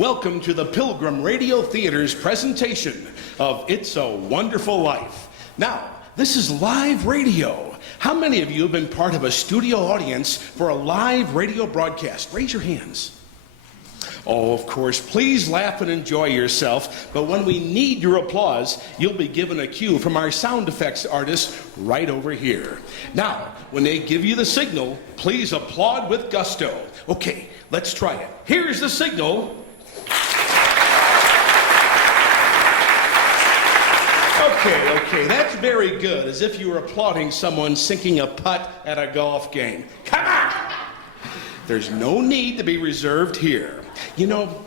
welcome to the Pilgrim Radio Theater's presentation of It's a Wonderful Life. Now, this is live radio. How many of you have been part of a studio audience for a live radio broadcast? Raise your hands. Oh, of course, please laugh and enjoy yourself, but when we need your applause, you'll be given a cue from our sound effects artist right over here. Now, when they give you the signal, please applaud with gusto. Okay, let's try it. Here's the signal. Okay, that's very good, as if you were applauding someone sinking a putt at a golf game. Come on! There's no need to be reserved here. You know,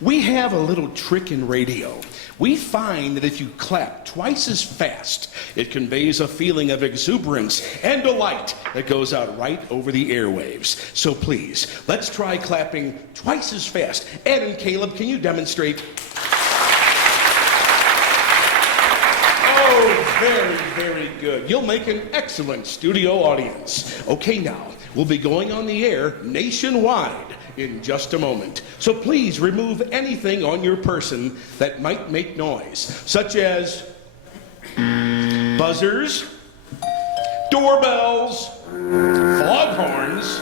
we have a little trick in radio. We find that if you clap twice as fast, it conveys a feeling of exuberance and delight that goes out right over the airwaves. So please, let's try clapping twice as fast. Ed and Caleb, can you demonstrate? Oh, very, very good. You'll make an excellent studio audience. Okay, now, we'll be going on the air nationwide in just a moment. So please remove anything on your person that might make noise, such as buzzers, doorbells, foghorns,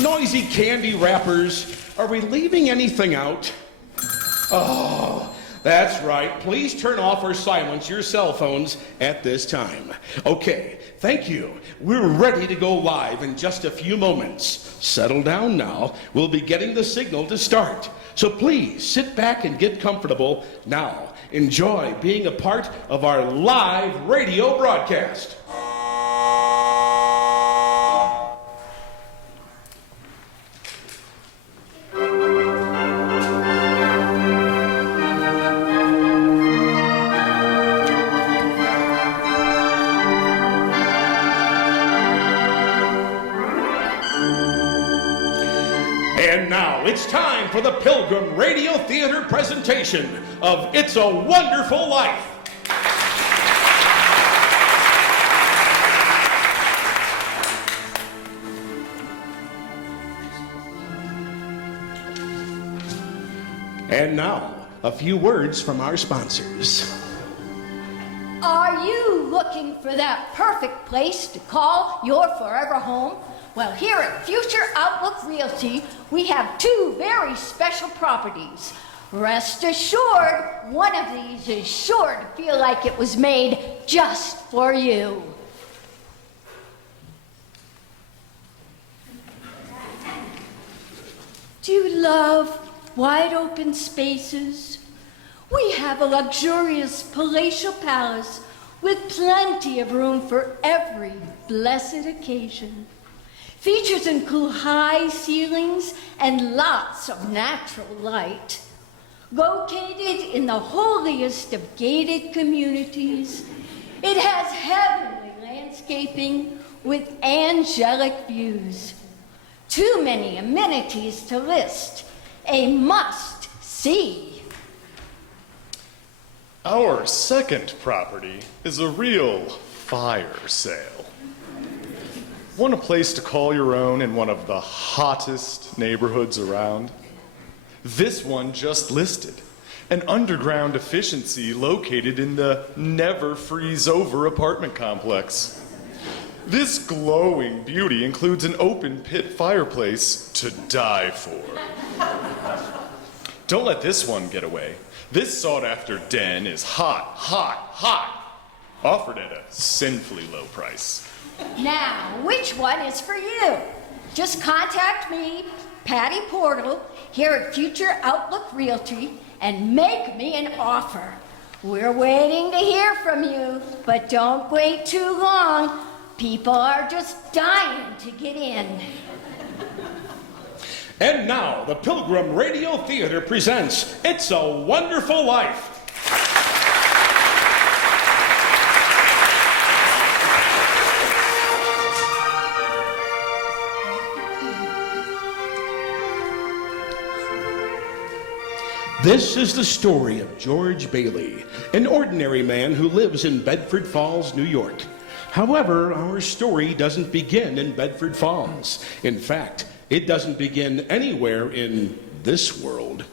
noisy candy wrappers. Are we leaving anything out? Oh, that's right. Please turn off or silence your cell phones at this time. Okay, thank you. We're ready to go live in just a few moments. Settle down now. We'll be getting the signal to start. So please sit back and get comfortable. Now, enjoy being a part of our live radio broadcast. And now it's time for the Pilgrim Radio Theater presentation of It's a Wonderful Life. And now, a few words from our sponsors. Are you looking for that perfect place to call your forever home? Well, here at Future Outlook Realty, we have two very special properties. Rest assured, one of these is sure to feel like it was made just for you. Do you love wide open spaces? We have a luxurious palatial palace with plenty of room for every blessed occasion. Features include high ceilings and lots of natural light. Located in the holiest of gated communities, it has heavenly landscaping with angelic views. Too many amenities to list. A must-see. Our second property is a real fire sale. Want a place to call your own in one of the hottest neighborhoods around? This one just listed. An underground efficiency located in the Never Freeze Over apartment complex. This glowing beauty includes an open pit fireplace to die for. Don't let this one get away. This sought-after den is hot, hot, hot. Offered at a sinfully low price. Now, which one is for you? Just contact me, Patty Portal, here at Future Outlook Realty, and make me an offer. We're waiting to hear from you, but don't wait too long. People are just dying to get in. And now, the Pilgrim Radio Theater presents It's a Wonderful Life. This is the story of George Bailey, an ordinary man who lives in Bedford Falls, New York. However, our story doesn't begin in Bedford Falls. In fact, it doesn't begin anywhere in this world.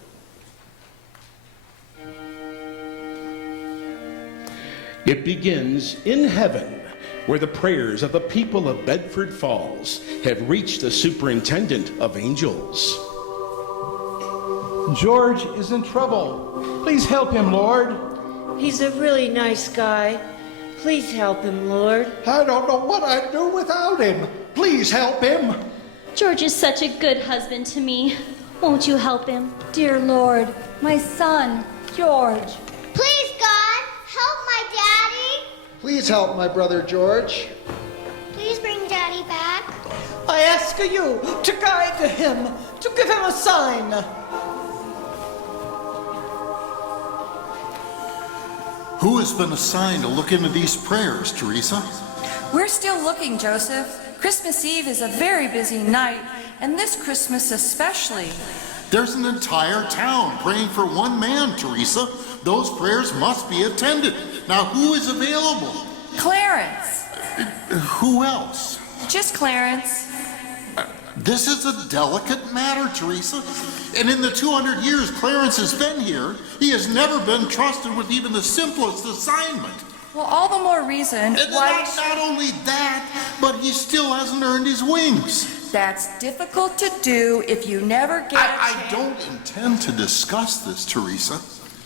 It begins in heaven, where the prayers of the people of Bedford Falls have reached the superintendent of angels. George is in trouble. Please help him, Lord. He's a really nice guy. Please help him, Lord. I don't know what I'd do without him. Please help him. George is such a good husband to me. Won't you help him? Dear Lord, my son, George. Please, God, help my daddy. Please help my brother George. Please bring daddy back. I ask you to guide him, to give him a sign. Who has been assigned to look into these prayers, Teresa? We're still looking, Joseph. Christmas Eve is a very busy night, and this Christmas especially. There's an entire town praying for one man, Teresa. Those prayers must be attended. Now, who is available? Clarence. Who else? Just Clarence. This is a delicate matter, Teresa. And in the 200 years Clarence has been here, he has never been trusted with even the simplest assignment. Well, all the more reason And why... not only that, but he still hasn't earned his wings. That's difficult to do if you never get I don't intend to discuss this, Teresa.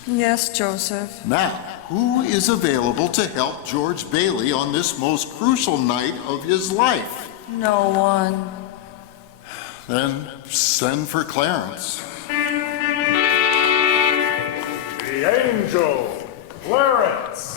Yes, Joseph. Now, who is available to help George Bailey on this most crucial night of his life? No one. Then send for Clarence. The angel, Clarence.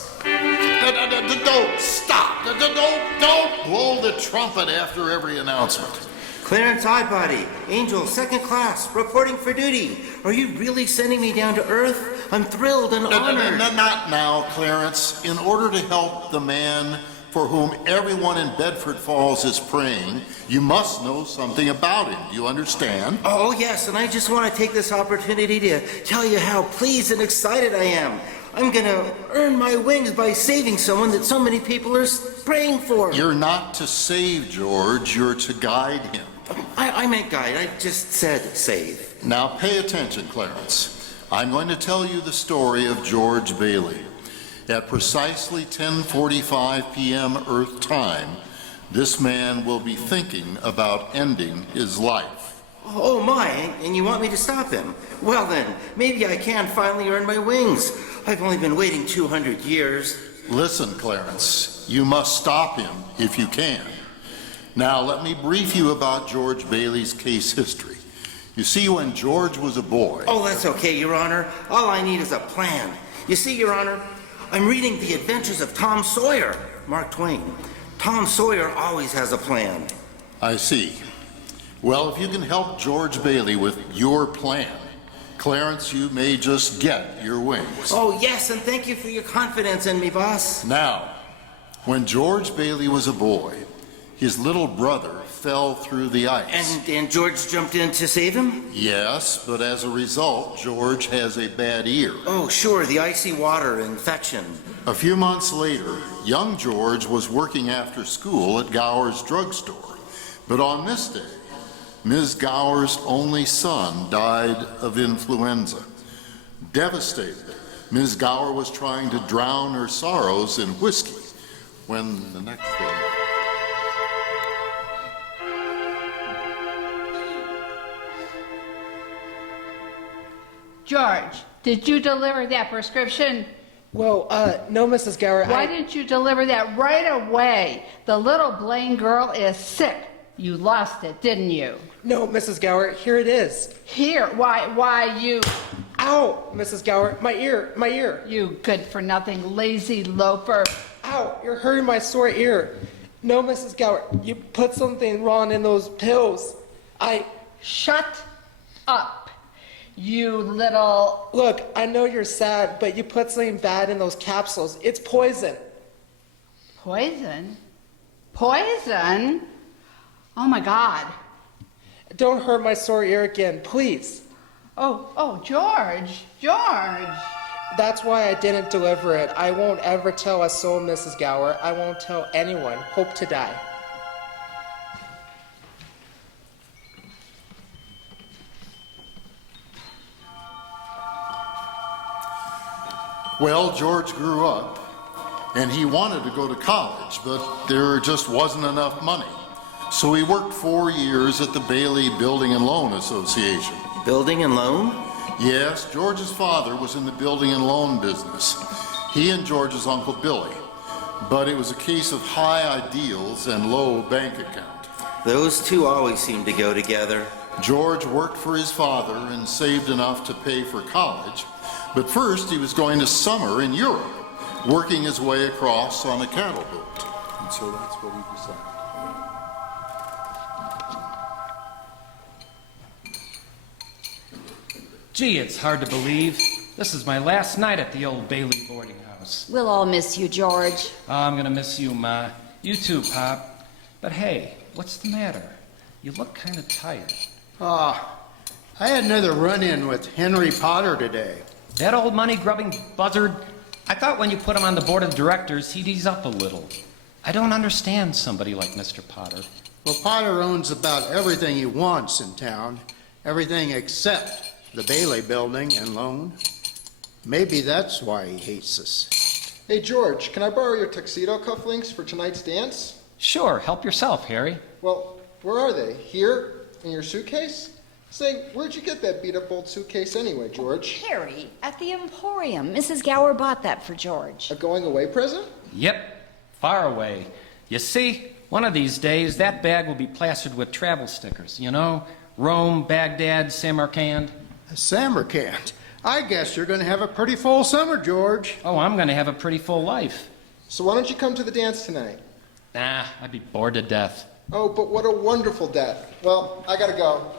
Don't stop. Don't blow the trumpet after every announcement. Clarence Highbody, Angel, second class, reporting for duty. Are you really sending me down to Earth? I'm thrilled and honored. Not now, Clarence. In order to help the man for whom everyone in Bedford Falls is praying, you must know something about him. Do you understand? Oh, yes, and I just want to take this opportunity to tell you how pleased and excited I am. I'm going to earn my wings by saving someone that so many people are praying for. You're not to save George, you're to guide him. I meant guide. I just said save. Now pay attention, Clarence. I'm going to tell you the story of George Bailey. At precisely 10:45 p.m. Earth time, this man will be thinking about ending his life. Oh my, and you want me to stop him? Well then, maybe I can finally earn my wings. I've only been waiting 200 years. Listen, Clarence, you must stop him if you can. Now let me brief you about George Bailey's case history. You see, when George was a boy... Oh, that's okay, Your Honor. All I need is a plan. You see, Your Honor, I'm reading The Adventures of Tom Sawyer, Mark Twain. Tom Sawyer always has a plan. I see. Well, if you can help George Bailey with your plan, Clarence, you may just get your wings. Oh, yes, and thank you for your confidence in me, boss. Now, when George Bailey was a boy, his little brother fell through the ice. And George jumped in to save him? Yes, but as a result, George has a bad ear. Oh, sure, the icy water infection. A few months later, young George was working after school at Gower's drugstore. But on this day, Ms. Gower's only son died of influenza. Devastated, Ms. Gower was trying to drown her sorrows in whiskey when the next thing... George, did you deliver that prescription? Well, no, Mrs. Gower. Why didn't you deliver that right away? The little Blaine girl is sick. You lost it, didn't you? No, Mrs. Gower, here it is. Here? Why you... Ow, Mrs. Gower, my ear. You good-for-nothing lazy loafer. Ow, you're hurting my sore ear. No, Mrs. Gower, you put something wrong in those pills. Shut up, you little... Look, I know you're sad, but you put something bad in those capsules. It's poison. Poison? Poison? Oh, my God. Don't hurt my sore ear again, please. Oh, George. That's why I didn't deliver it. I won't ever tell a soul, Mrs. Gower. I won't tell anyone. Hope to die. Well, George grew up, and he wanted to go to college, but there just wasn't enough money. So he worked 4 years at the Bailey Building and Loan Association. Building and loan? Yes, George's father was in the building and loan business. He and George's Uncle Billy. But it was a case of high ideals and low bank account. Those two always seem to go together. George worked for his father and saved enough to pay for college. But first he was going to summer in Europe, working his way across on a cattle boat. And so that's what he decided. Gee, it's hard to believe. This is my last night at the old Bailey boarding house. We'll all miss you, George. Oh, I'm gonna miss you, Ma. You too, Pop. But hey, what's the matter? You look kind of tired. I had another run-in with Henry Potter today. That old money-grubbing buzzard? I thought when you put him on the board of directors, he'd ease up a little. I don't understand somebody like Mr. Potter. Well, Potter owns about everything he wants in town, everything except the Bailey Building and Loan. Maybe that's why he hates us. Hey, George, can I borrow your tuxedo cufflinks for tonight's dance? Sure, help yourself, Harry. Well, where are they? Here? In your suitcase? Say, where'd you get that beat-up old suitcase anyway, George? Harry, at the Emporium. Mrs. Gower bought that for George. A going-away present? Yep, far away. You see, one of these days, that bag will be plastered with travel stickers. You know, Rome, Baghdad, Samarkand. Samarkand? I guess you're going to have a pretty full summer, George. Oh, I'm going to have a pretty full life. So why don't you come to the dance tonight? Nah, I'd be bored to death. Oh, but what a wonderful death. Well, I gotta go.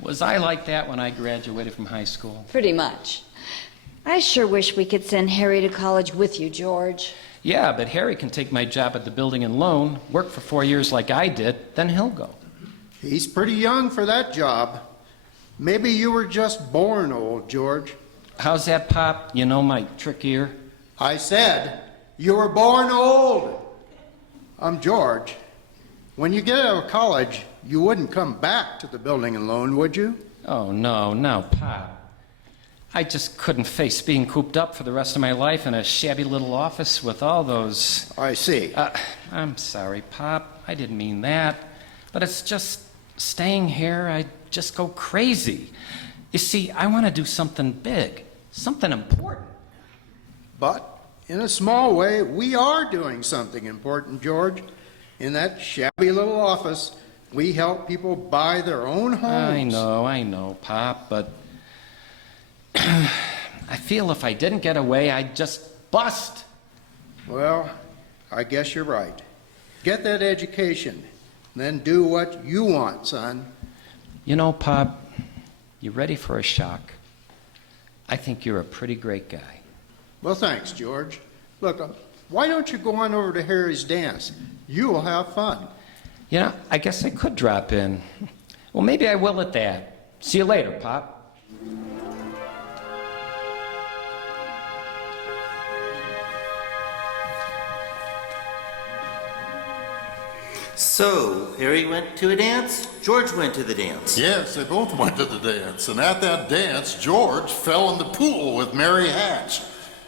Was I like that when I graduated from high school? Pretty much. I sure wish we could send Harry to college with you, George. Yeah, but Harry can take my job at the building and loan, work for 4 years like I did, then he'll go. He's pretty young for that job. Maybe you were just born old, George. How's that, Pop? You know my trick ear? I said you were born old. George, when you get out of college, you wouldn't come back to the building and loan, would you? Oh, no, Pop. I just couldn't face being cooped up for the rest of my life in a shabby little office with all those... I see. I'm sorry, Pop. I didn't mean that. But it's just staying here, I just go crazy. You see, I want to do something big, something important. But in a small way, we are doing something important, George. In that shabby little office, we help people buy their own homes. I know, Pop, but I feel if I didn't get away, I'd just bust. Well, I guess you're right. Get that education, then do what you want, son. You know, Pop, you ready for a shock? I think you're a pretty great guy. Well, thanks, George. Look, why don't you go on over to Harry's dance? You will have fun. You know, I guess I could drop in. Well, maybe I will at that. See you later, Pop. So, Harry went to a dance, George went to the dance. Yes, they both went to the dance. And at that dance, George fell in the pool with Mary Hatch.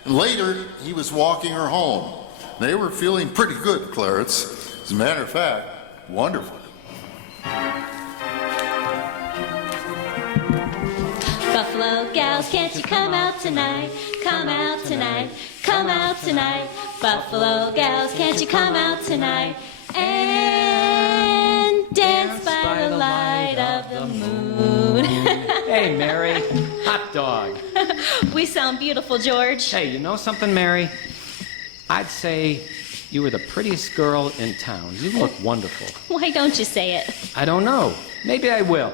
And later, he was walking her home. They were feeling pretty good, Clarence. As a matter of fact, wonderful. Buffalo gals, can't you come out tonight? Come out tonight, come out tonight. Buffalo gals, can't you come out tonight? And dance by the light of the moon. Hey, Mary. Hot dog. We sound beautiful, George. Hey, you know something, Mary? I'd say you were the prettiest girl in town. You look wonderful. Why don't you say it? I don't know. Maybe I will.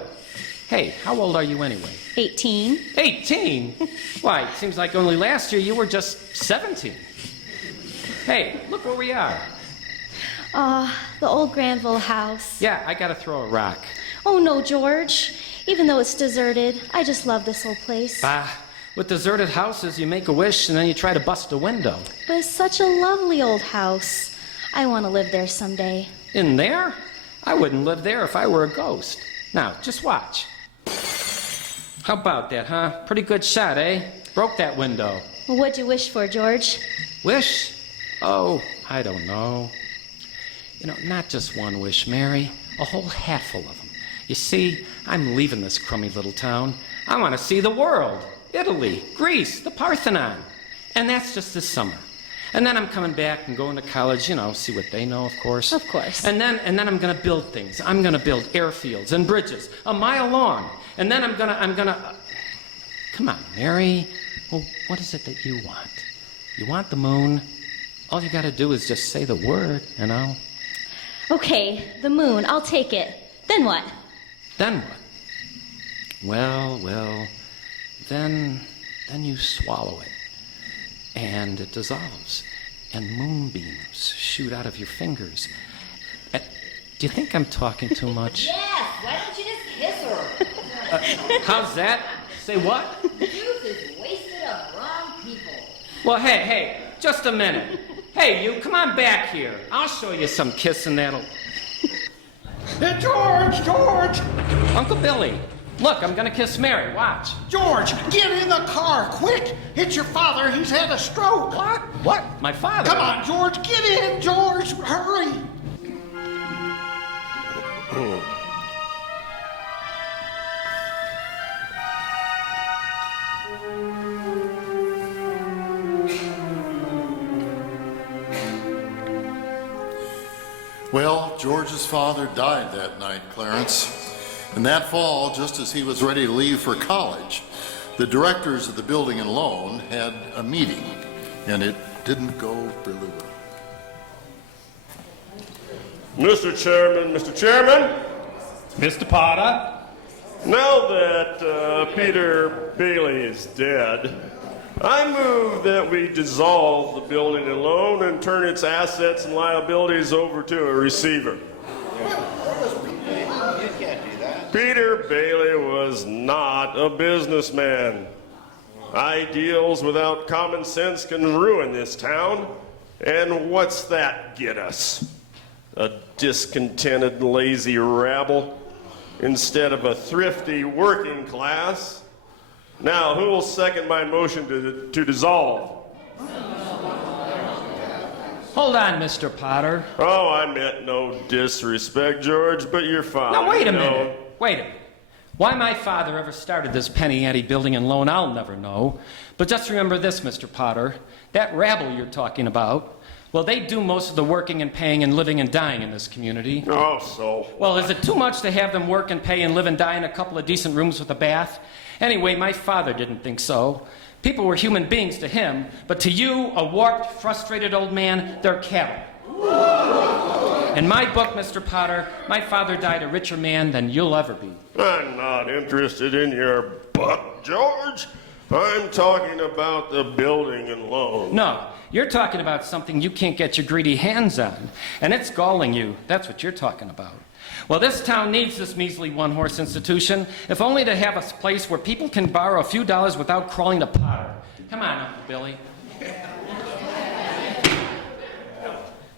Hey, how old are you anyway? 18. 18? Why, it seems like only last year you were just 17. Hey, look where we are. The old Granville house. Yeah, I gotta throw a rock. Oh, no, George. Even though it's deserted, I just love this old place. Bah, with deserted houses, you make a wish and then you try to bust a window. But it's such a lovely old house. I want to live there someday. In there? I wouldn't live there if I were a ghost. Now, just watch. How about that, huh? Pretty good shot, eh? Broke that window. Well, what'd you wish for, George? Wish? Oh, I don't know. Not just one wish, Mary. A whole handful of them. You see, I'm leaving this crummy little town. I want to see the world. Italy, Greece, the Parthenon. And that's just this summer. And then I'm coming back and going to college, see what they know, of course. Of course. And then I'm going to build things. I'm going to build airfields and bridges a mile long. And then I'm gonna... Come on, Mary. Well, what is it that you want? You want the moon? All you got to do is just say the word, Okay, the moon. I'll take it. Then what? Then what? Well, then you swallow it. And it dissolves. And moonbeams shoot out of your fingers. Do you think I'm talking too much? Yes, why don't you just kiss her? How's that? Say what? Youth is wasted on wrong people. Well, hey, just a minute. Hey, you, come on back here. I'll show you some kissing that'll... Hey, George! Uncle Billy, look, I'm gonna kiss Mary. Watch. George, get in the car, quick! It's your father, he's had a stroke. What? My father? Come on, George, get in, George, hurry! Well, George's father died that night, Clarence. And that fall, just as he was ready to leave for college, the directors of the building and loan had a meeting, and it didn't go really well. Mr. Chairman, Mr. Potter. now that Peter Bailey is dead, I move that we dissolve the building and loan and turn its assets and liabilities over to a receiver. You can't do that. Peter Bailey was not a businessman. Ideals without common sense can ruin this town. And what's that get us? A discontented, lazy rabble instead of a thrifty working class? Now, who will second my motion to dissolve? Hold on, Mr. Potter. Oh, I meant no disrespect, George, but you're fine. Now, wait a minute. Why my father ever started this penny ante building and loan, I'll never know. But just remember this, Mr. Potter. That rabble you're talking about, well, they do most of the working and paying and living and dying in this community. Oh, so? Well, is it too much to have them work and pay and live and die in a couple of decent rooms with a bath? Anyway, my father didn't think so. People were human beings to him, but to you, a warped, frustrated old man, they're cattle. In my book, Mr. Potter, my father died a richer man than you'll ever be. I'm not interested in your book, George. I'm talking about the building and loan. No, you're talking about something you can't get your greedy hands on, and it's galling you. That's what you're talking about. Well, this town needs this measly one-horse institution, if only to have a place where people can borrow a few dollars without crawling to Potter. Come on, Uncle Billy.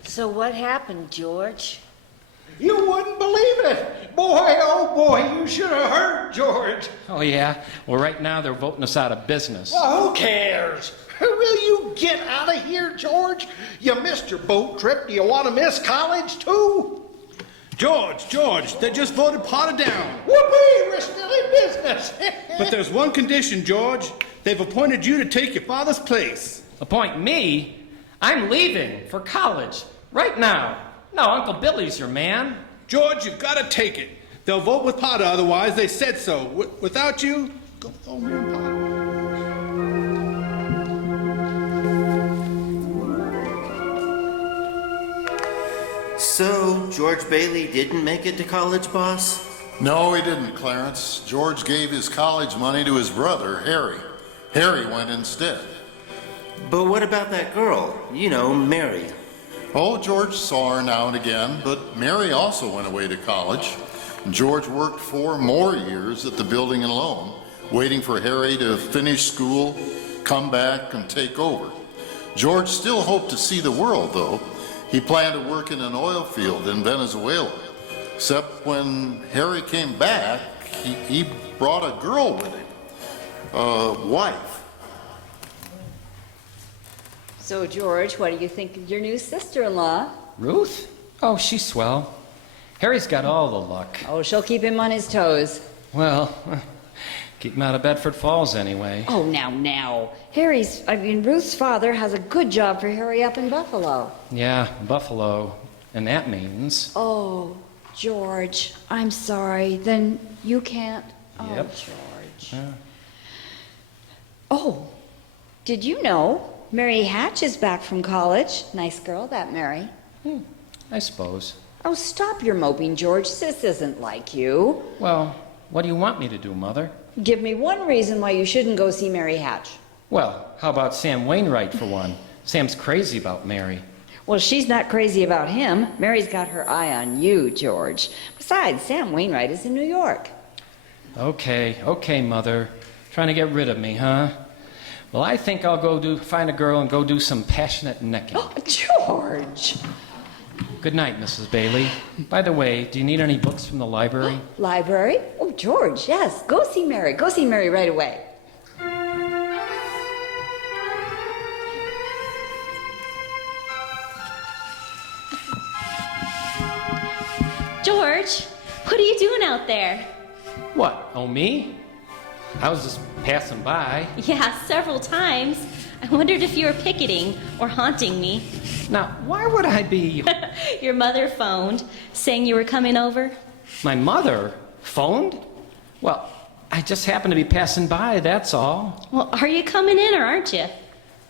So what happened, George? You wouldn't believe it. Boy, oh boy, you should have heard, George. Oh, yeah? Well, right now they're voting us out of business. Well, who cares? Will you get out of here, George? You missed your boat trip. Do you want to miss college, too? George, they just voted Potter down. Whoopee, we're still in business. But there's one condition, George. They've appointed you to take your father's place. Appoint me? I'm leaving for college. Right now. No, Uncle Billy's your man. George, you've got to take it. They'll vote with Potter, otherwise they said so. Without you, go throw me in Potter. So, George Bailey didn't make it to college, boss? No, he didn't, Clarence. George gave his college money to his brother, Harry. Harry went instead. But what about that girl? You know, Mary. Oh, George saw her now and again, but Mary also went away to college. George worked 4 more years at the building and loan, waiting for Harry to finish school, come back, and take over. George still hoped to see the world, though. He planned to work in an oil field in Venezuela. Except when Harry came back, he brought a girl with him, a wife. So, George, what do you think of your new sister-in-law? Ruth? Oh, she's swell. Harry's got all the luck. Oh, she'll keep him on his toes. Well, keep him out of Bedford Falls anyway. Oh, now. Ruth's father has a good job for Harry up in Buffalo. Yeah, Buffalo. And that means... Oh, George, I'm sorry. Then you can't... Yep. Oh, George. Yeah. Oh, did you know Mary Hatch is back from college? Nice girl, that Mary. I suppose. Oh, stop your moping, George. This isn't like you. Well, what do you want me to do, Mother? Give me one reason why you shouldn't go see Mary Hatch. Well, how about Sam Wainwright for one? Sam's crazy about Mary. Well, she's not crazy about him. Mary's got her eye on you, George. Besides, Sam Wainwright is in New York. Okay, Mother. Trying to get rid of me, huh? Well, I think I'll go find a girl and go do some passionate necking. Oh, George! Good night, Mrs. Bailey. By the way, do you need any books from the library? Library? Oh, George, yes. Go see Mary. Go see Mary right away. George, what are you doing out there? What? Oh, me? I was just passing by. Yeah, several times. I wondered if you were picketing or haunting me. Now, why would I be... Your mother phoned, saying you were coming over. My mother phoned? Well, I just happened to be passing by, that's all. Well, are you coming in or aren't you?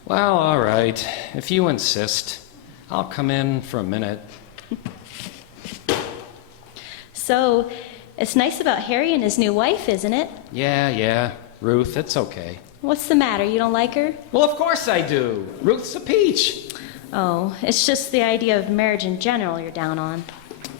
Well, all right. If you insist. I'll come in for a minute. So, it's nice about Harry and his new wife, isn't it? Yeah. Ruth, it's okay. What's the matter? You don't like her? Well, of course I do. Ruth's a peach. Oh, it's just the idea of marriage in general you're down on.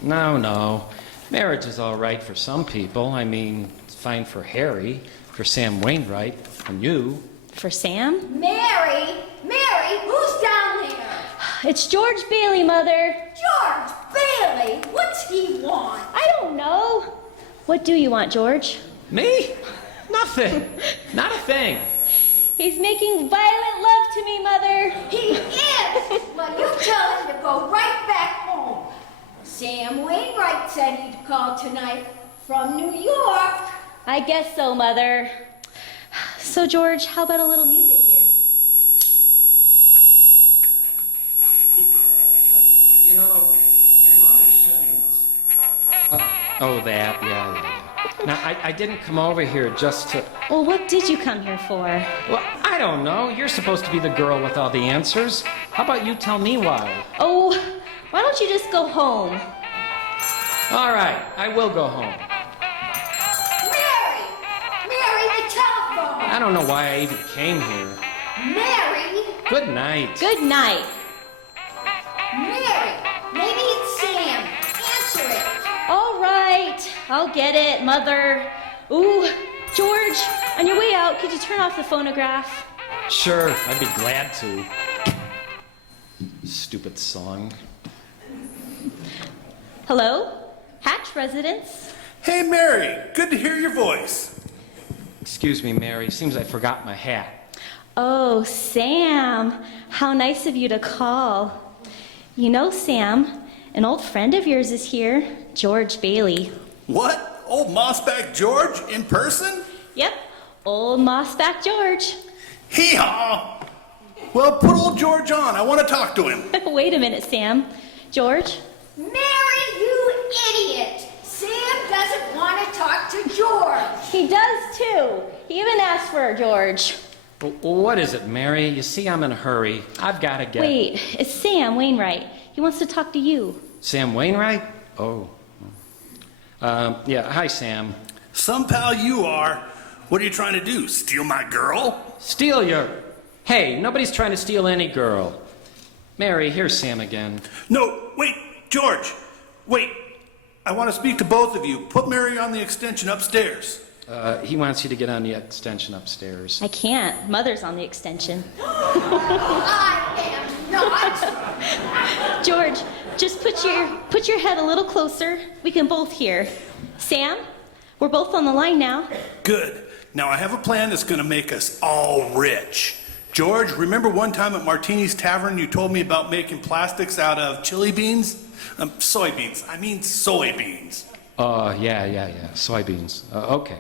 No. Marriage is all right for some people. I mean, it's fine for Harry, for Sam Wainwright, and you. For Sam? Mary, who's down there? It's George Bailey, Mother. George Bailey? What's he want? I don't know. What do you want, George? Me? Nothing. Not a thing. He's making violent love to me, Mother. He is! Well, you tell him to go right back home. Sam Wainwright said he'd call tonight from New York. I guess so, Mother. So, George, how about a little music here? You know, your mother shouldn't... yeah. Now, I didn't come over here just to... Well, what did you come here for? Well, I don't know. You're supposed to be the girl with all the answers. How about you tell me why? Oh, why don't you just go home? All right, I will go home. Mary, the telephone. I don't know why I even came here. Mary. Good night. Good night. Mary, maybe it's Sam. Answer it. All right, I'll get it, Mother. Ooh, George, on your way out, could you turn off the phonograph? Sure, I'd be glad to. Stupid song. Hello? Hatch residence? Hey, Mary, good to hear your voice. Excuse me, Mary. Seems I forgot my hat. Oh, Sam, how nice of you to call. You know, Sam, an old friend of yours is here, George Bailey. What? Old Mossback George in person? Yep, old Mossback George. Hee-haw! Well, put old George on. I want to talk to him. Wait a minute, Sam. George? Mary, you idiot! Sam doesn't want to talk to George. He does too. He even asked for her, George. What is it, Mary? You see I'm in a hurry. I've got to get... Wait, it's Sam Wainwright. He wants to talk to you. Sam Wainwright? Oh. Yeah, hi, Sam. Some pal you are. What are you trying to do, steal my girl? Steal your... Hey, nobody's trying to steal any girl. Mary, here's Sam again. No, wait, George. Wait, I want to speak to both of you. Put Mary on the extension upstairs. He wants you to get on the extension upstairs. I can't. Mother's on the extension. I am not. George, just put your head a little closer. We can both hear. Sam, we're both on the line now. Good. Now I have a plan that's going to make us all rich. George, remember one time at Martini's Tavern you told me about making plastics out of chili beans? Soybeans. I mean soybeans. Yeah. Soybeans. Okay.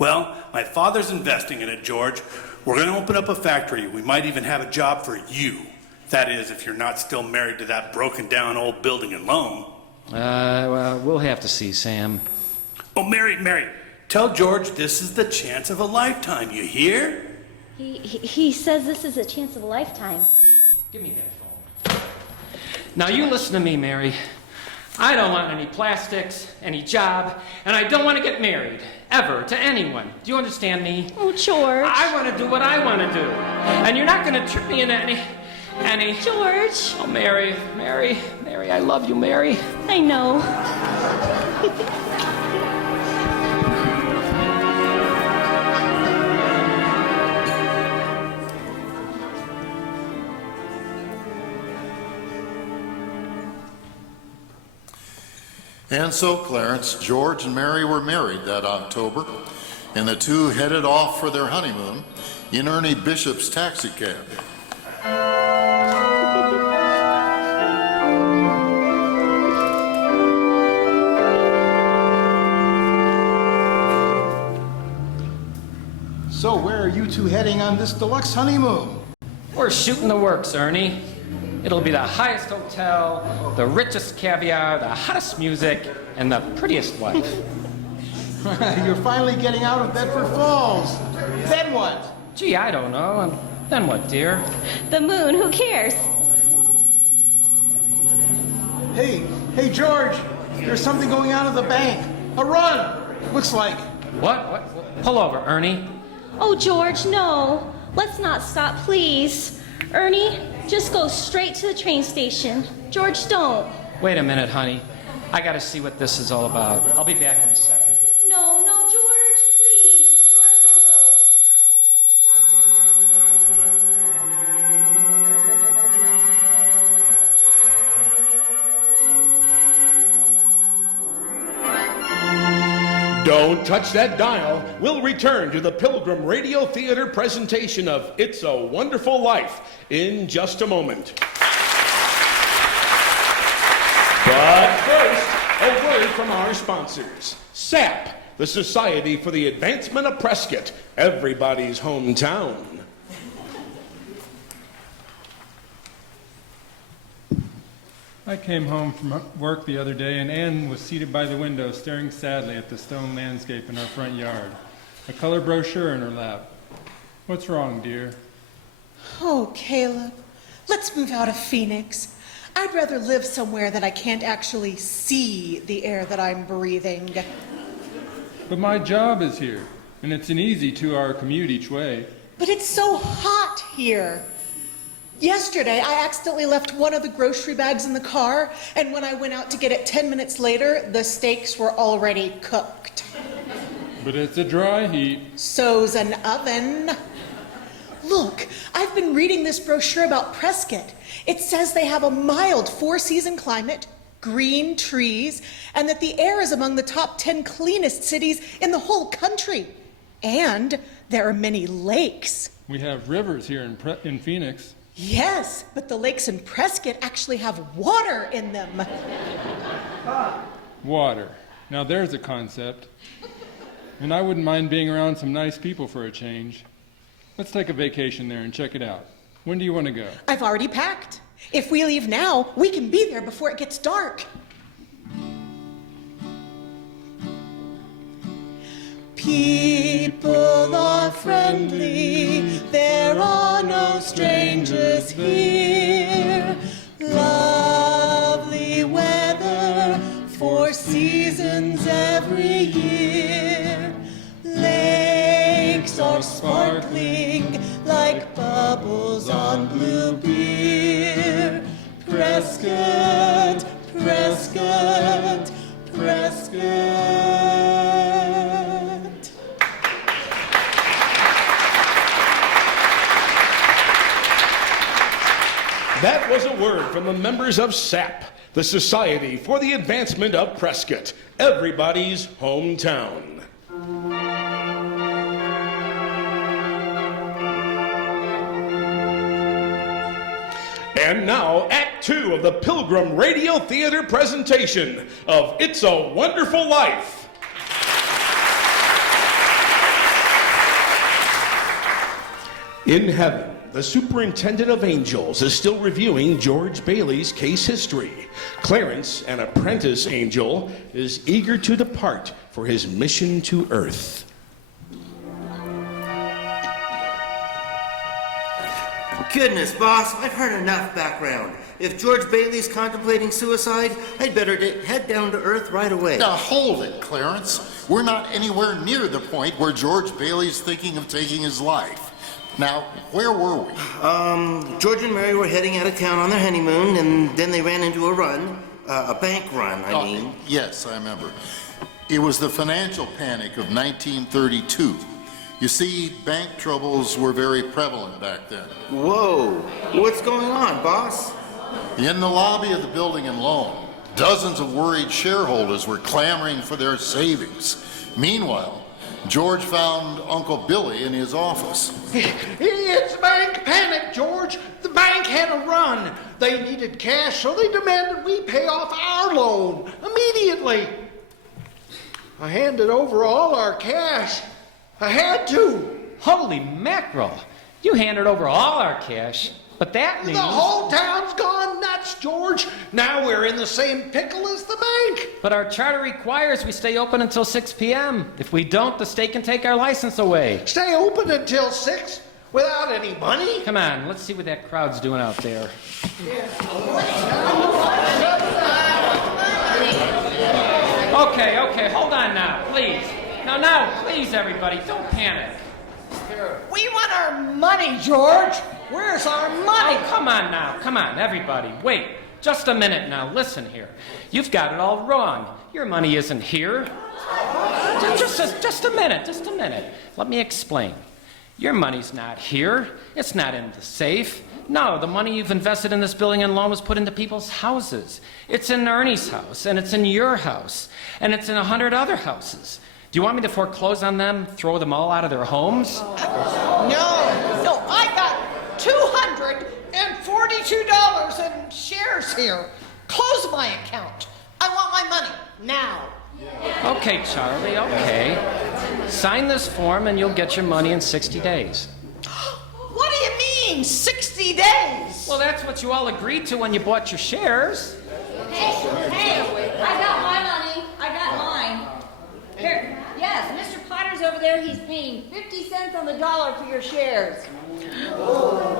Well, my father's investing in it, George. We're going to open up a factory. We might even have a job for you. That is, if you're not still married to that broken down old building in Loam. Well, we'll have to see, Sam. Oh, Mary, tell George this is the chance of a lifetime, you hear? He says this is a chance of a lifetime. Give me that phone. Now you listen to me, Mary. I don't want any plastics, any job, and I don't want to get married, ever, to anyone. Do you understand me? Oh, George. I want to do what I want to do. And you're not going to trick me into any... George. Oh, Mary, I love you, Mary. I know. And so, Clarence, George and Mary were married that October, and the two headed off for their honeymoon in Ernie Bishop's taxicab. So where are you two heading on this deluxe honeymoon? We're shooting the works, Ernie. It'll be the highest hotel, the richest caviar, the hottest music, and the prettiest wife. You're finally getting out of Bedford Falls. Then what? Gee, I don't know. And then what, dear? The moon, who cares? Hey, George, there's something going on at the bank. A run, looks like. What? Pull over, Ernie. Oh, George, no. Let's not stop, please. Ernie, just go straight to the train station. George, don't. Wait a minute, honey. I gotta see what this is all about. I'll be back in a second. No, George, please. George, don't go. Don't touch that dial. We'll return to the Pilgrim Radio Theater presentation of It's a Wonderful Life in just a moment. But first, a word from our sponsors. SAP, the Society for the Advancement of Prescott, everybody's hometown. I came home from work the other day, and Anne was seated by the window, staring sadly at the stone landscape in our front yard, a color brochure in her lap. What's wrong, dear? Oh, Caleb, let's move out of Phoenix. I'd rather live somewhere that I can't actually see the air that I'm breathing. But my job is here, and it's an easy 2-hour commute each way. But it's so hot here. Yesterday, I accidentally left one of the grocery bags in the car, and when I went out to get it 10 minutes later, the steaks were already cooked. But it's a dry heat. So's an oven. Look, I've been reading this brochure about Prescott. It says they have a mild 4-season climate, green trees, and that the air is among the top 10 cleanest cities in the whole country. And there are many lakes. We have rivers here in Phoenix. Yes, but the lakes in Prescott actually have water in them. Water. Now there's a concept. And I wouldn't mind being around some nice people for a change. Let's take a vacation there and check it out. When do you want to go? I've already packed. If we leave now, we can be there before it gets dark. People are friendly, there are no strangers here. Lovely weather, 4 seasons every year. Lakes are sparkling like bubbles on blue beer. Prescott, Prescott, Prescott. That was a word from the members of SAP, the Society for the Advancement of Prescott, everybody's hometown. And now, Act 2 of the Pilgrim Radio Theater presentation of It's a Wonderful Life. In heaven, the superintendent of angels is still reviewing George Bailey's case history. Clarence, an apprentice angel, is eager to depart for his mission to Earth. Goodness, boss, I've heard enough background. If George Bailey's contemplating suicide, I'd better head down to Earth right away. Now hold it, Clarence. We're not anywhere near the point where George Bailey's thinking of taking his life. Now, where were we? George and Mary were heading out of town on their honeymoon, and then they ran into a run. A bank run, I mean. Yes, I remember. It was the financial panic of 1932. You see, bank troubles were very prevalent back then. Whoa, what's going on, boss? In the lobby of the Building and Loan, dozens of worried shareholders were clamoring for their savings. Meanwhile, George found Uncle Billy in his office. It's bank panic, George. The bank had a run. They needed cash, so they demanded we pay off our loan immediately. I handed over all our cash. I had to. Holy mackerel. You handed over all our cash, but that means... The whole town's gone nuts, George. Now we're in the same pickle as the bank. But our charter requires we stay open until 6 p.m. If we don't, the state can take our license away. Stay open until 6 without any money? Come on, let's see what that crowd's doing out there. Okay, hold on now, please. Now, please, everybody, don't panic. We want our money, George. Where's our money? Oh, come on, everybody. Wait, just a minute now. Listen here. You've got it all wrong. Your money isn't here. Just a minute. Let me explain. Your money's not here. It's not in the safe. No, the money you've invested in this building and loan was put into people's houses. It's in Ernie's house, and it's in your house, and it's in 100 other houses. Do you want me to foreclose on them, throw them all out of their homes? No, I got $242 in shares here. Close my account. I want my money now. Okay, Charlie, okay. Sign this form and you'll get your money in 60 days. What do you mean, 60 days? Well, that's what you all agreed to when you bought your shares. Hey, I got my money. I got mine. Here, yes, Mr. Potter's over there. He's paying 50 cents on the dollar for your shares.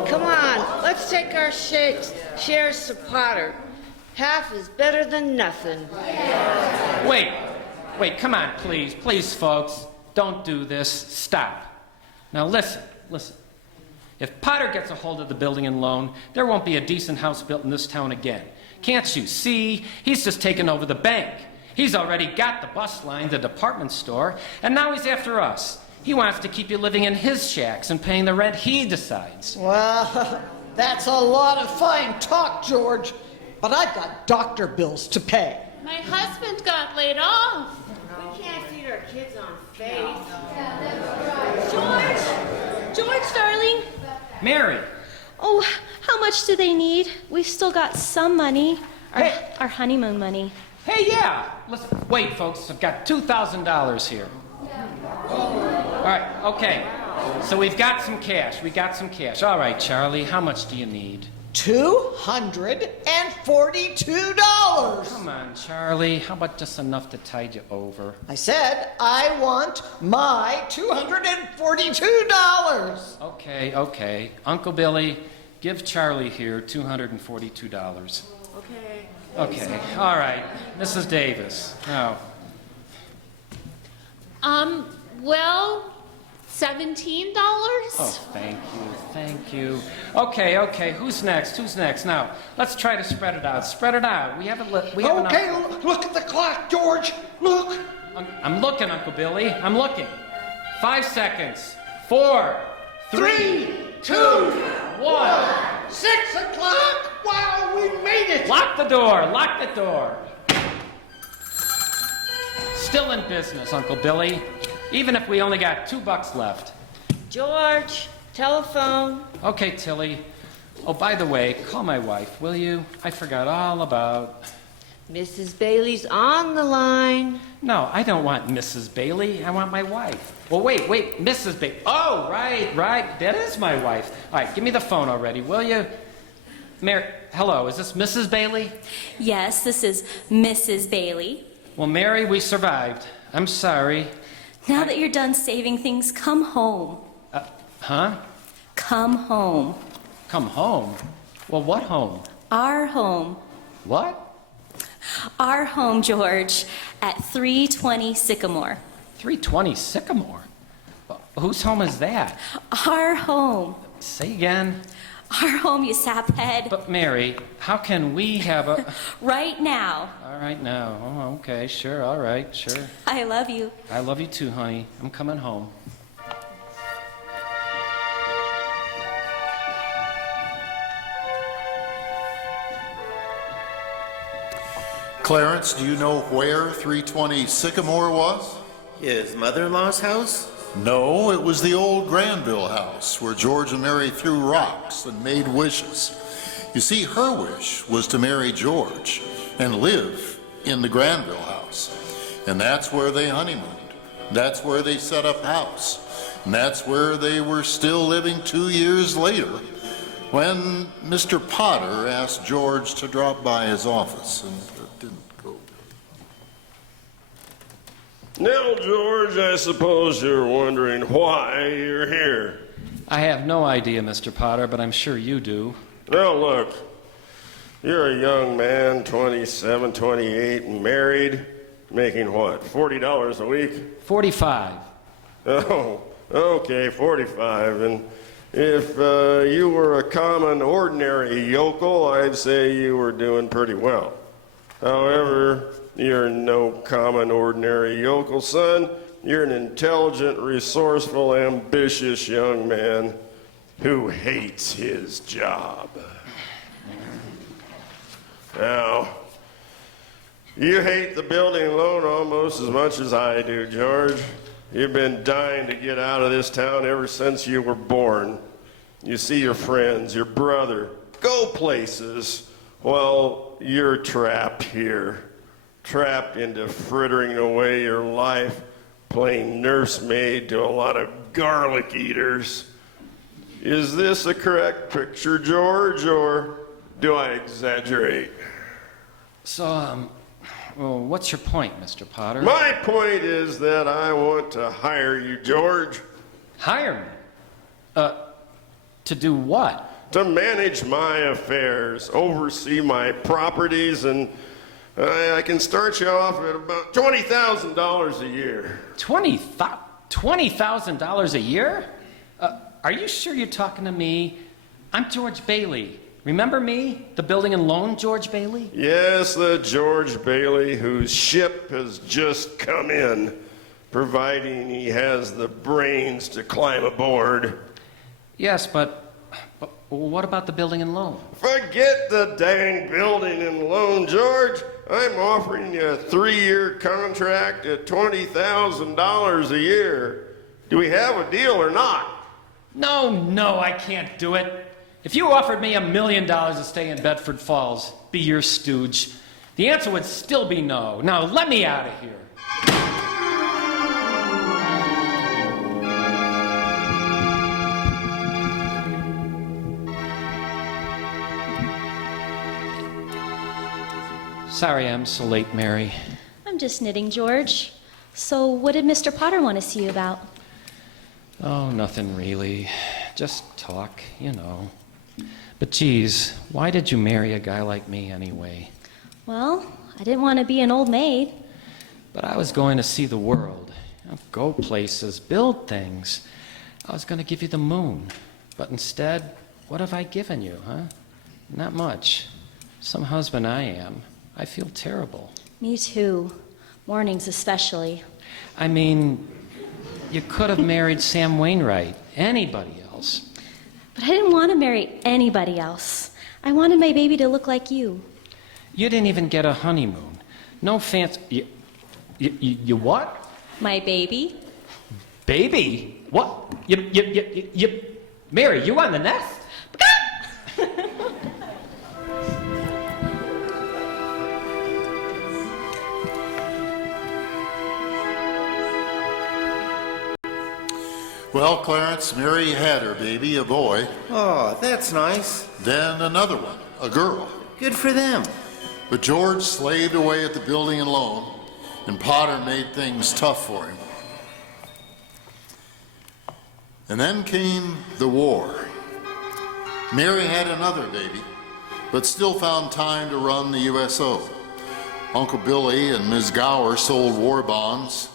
Come on, let's take our shares to Potter. Half is better than nothing. Wait, come on, please, folks. Don't do this. Stop. Now, listen. If Potter gets a hold of the building and loan, there won't be a decent house built in this town again. Can't you see? He's just taken over the bank. He's already got the bus line, the department store, and now he's after us. He wants to keep you living in his shacks and paying the rent he decides. Well, that's a lot of fine talk, George. But I've got doctor bills to pay. My husband got laid off. We can't feed our kids on faith. George, darling. Mary. Oh, how much do they need? We've still got some money. Our honeymoon money. Hey, yeah. Listen, wait, folks. I've got $2,000 here. All right, okay. So we've got some cash. All right, Charlie, how much do you need? $242. Come on, Charlie. How about just enough to tide you over? I said I want my $242. Okay. Uncle Billy, give Charlie here $242. Okay. All right. Mrs. Davis. Now. Well, $17? Oh, thank you. Okay. Who's next? Now, let's try to spread it out. We haven't enough. Look at the clock, George. Look. I'm looking, Uncle Billy. I'm looking. 5 seconds. 4, 3, 2, 1. 6 o'clock. Wow, we made it. Lock the door. Still in business, Uncle Billy. Even if we only got $2 left. George, telephone. Okay, Tilly. Oh, by the way, call my wife, will you? I forgot all about... Mrs. Bailey's on the line. No, I don't want Mrs. Bailey. I want my wife. Well, wait, Mrs. Bailey. Oh, right. That is my wife. All right, give me the phone already, will you? Mary, hello, is this Mrs. Bailey? Yes, this is Mrs. Bailey. Well, Mary, we survived. I'm sorry. Now that you're done saving things, come home. Huh? Come home. Come home? Well, what home? Our home. What? Our home, George, at 320 Sycamore. 320 Sycamore? Whose home is that? Our home. Say again. Our home, you saphead. But Mary, how can we have a... Right now. All right now. Oh, okay, sure, all right, sure. I love you. I love you too, honey. I'm coming home. Clarence, do you know where 320 Sycamore was? His mother-in-law's house? No, it was the old Granville house where George and Mary threw rocks and made wishes. You see, her wish was to marry George and live in the Granville house. And that's where they honeymooned. That's where they set up house. And that's where they were still living 2 years later when Mr. Potter asked George to drop by his office, and it didn't go. Now, George, I suppose you're wondering why you're here. I have no idea, Mr. Potter, but I'm sure you do. Now, look, you're a young man, 27, 28, and married, making what, $40 a week? 45. Oh, okay, 45. And if you were a common, ordinary yokel, I'd say you were doing pretty well. However, you're no common, ordinary yokel, son. You're an intelligent, resourceful, ambitious young man who hates his job. Now, you hate the building loan almost as much as I do, George. You've been dying to get out of this town ever since you were born. You see your friends, your brother, go places. Well, you're trapped here. Trapped into frittering away your life, playing nursemaid to a lot of garlic eaters. Is this a correct picture, George, or do I exaggerate? So, well, what's your point, Mr. Potter? My point is that I want to hire you, George. Hire me? To do what? To manage my affairs, oversee my properties, and I can start you off at about $20,000 a year. $20,000 a year? Are you sure you're talking to me? I'm George Bailey. Remember me? The building and loan George Bailey? Yes, the George Bailey whose ship has just come in, providing he has the brains to climb aboard. Yes, but what about the building and loan? Forget the dang building and loan, George. I'm offering you a 3-year contract at $20,000 a year. Do we have a deal or not? No, I can't do it. If you offered me $1 million to stay in Bedford Falls, be your stooge, the answer would still be no. Now, let me out of here. Sorry I'm so late, Mary. I'm just knitting, George. So what did Mr. Potter want to see you about? Oh, nothing really. Just talk, you know. But geez, why did you marry a guy like me anyway? Well, I didn't want to be an old maid. But I was going to see the world, go places, build things. I was going to give you the moon. But instead, what have I given you, huh? Not much. Some husband I am. I feel terrible. Me too. Mornings especially. I mean, you could have married Sam Wainwright, anybody else. But I didn't want to marry anybody else. I wanted my baby to look like you. You didn't even get a honeymoon. No fancy... You what? My baby. Baby? What? You... Mary, you on the nest? Well, Clarence, Mary had her baby, a boy. Oh, that's nice. Then another one, a girl. Good for them. But George slaved away at the building and loan, and Potter made things tough for him. And then came the war. Mary had another baby, but still found time to run the USO. Uncle Billy and Ms. Gower sold war bonds.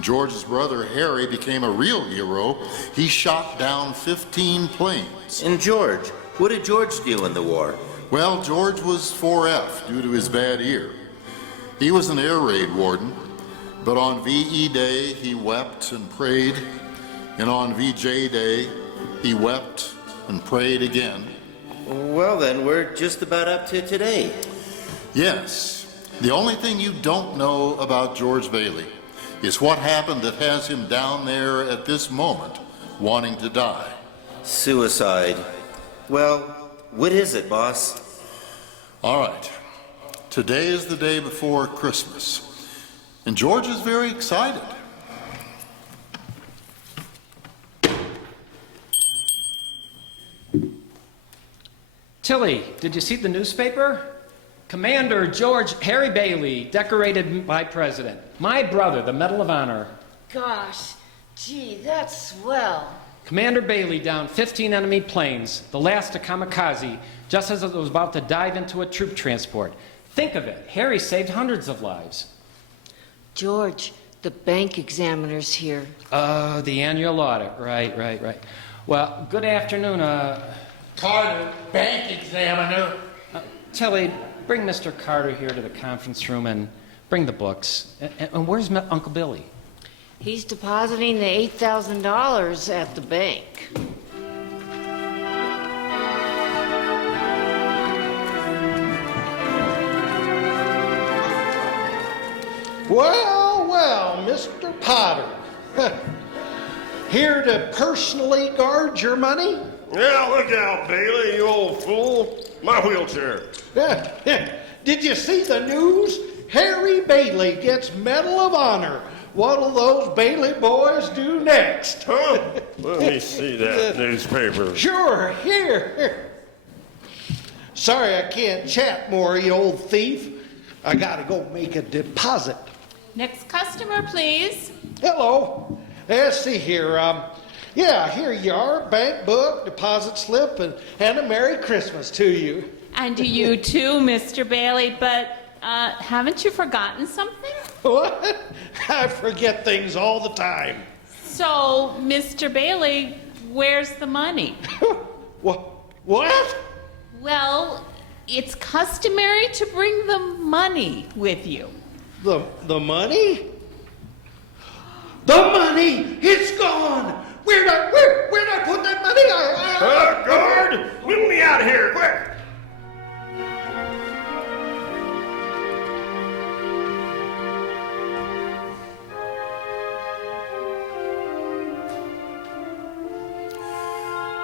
George's brother Harry became a real hero. He shot down 15 planes. And George, what did George do in the war? Well, George was 4F due to his bad ear. He was an air raid warden, but on VE Day he wept and prayed, and on VJ Day he wept and prayed again. Well then, we're just about up to today. Yes. The only thing you don't know about George Bailey is what happened that has him down there at this moment wanting to die. Suicide. Well, what is it, boss? All right. Today is the day before Christmas, and George is very excited. Tilly, did you see the newspaper? Commander George Harry Bailey, decorated by President. My brother, the Medal of Honor. Gosh, gee, that's swell. Commander Bailey downed 15 enemy planes, the last a kamikaze, just as it was about to dive into a troop transport. Think of it, Harry saved hundreds of lives. George, the bank examiner's here. Oh, the annual audit, right. Well, good afternoon, Carter, bank examiner. Tilly, bring Mr. Carter here to the conference room and bring the books. And where's Uncle Billy? He's depositing the $8,000 at the bank. Well, Mr. Potter. Here to personally guard your money? Yeah, look out, Bailey, you old fool. My wheelchair. Did you see the news? Harry Bailey gets Medal of Honor. What'll those Bailey boys do next? Huh? Let me see that newspaper. Sure, here. Sorry I can't chat more, you old thief. I gotta go make a deposit. Next customer, please. Hello. Let's see here. Yeah, here you are. Bank book, deposit slip, and a Merry Christmas to you. And to you too, Mr. Bailey, but haven't you forgotten something? What? I forget things all the time. So, Mr. Bailey, where's the money? What? Well, it's customary to bring the money with you. The money? The money! It's gone! Where'd I put that money? Guard! Move me out of here, quick!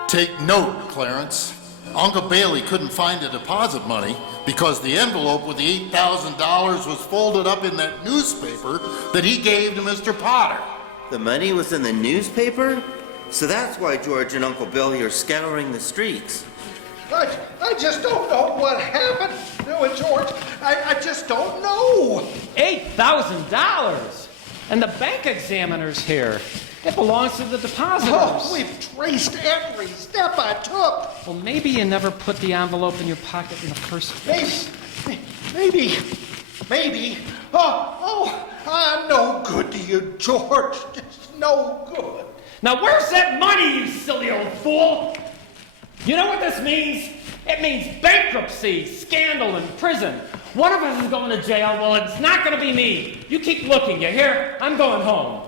Take note, Clarence. Uncle Bailey couldn't find the deposit money because the envelope with the $8,000 was folded up in that newspaper that he gave to Mr. Potter. The money was in the newspaper? So that's why George and Uncle Billy are scouring the streets. I just don't know what happened with George. I just don't know. $8,000! And the bank examiner's here. It belongs to the depositors. Oh, we've traced every step I took. Well, maybe you never put the envelope in your pocket in the first place. Maybe. Oh, I'm no good to you, George. Just no good. Now, where's that money, you silly old fool? You know what this means? It means bankruptcy, scandal, and prison. One of us is going to jail. Well, it's not going to be me. You keep looking, you hear? I'm going home.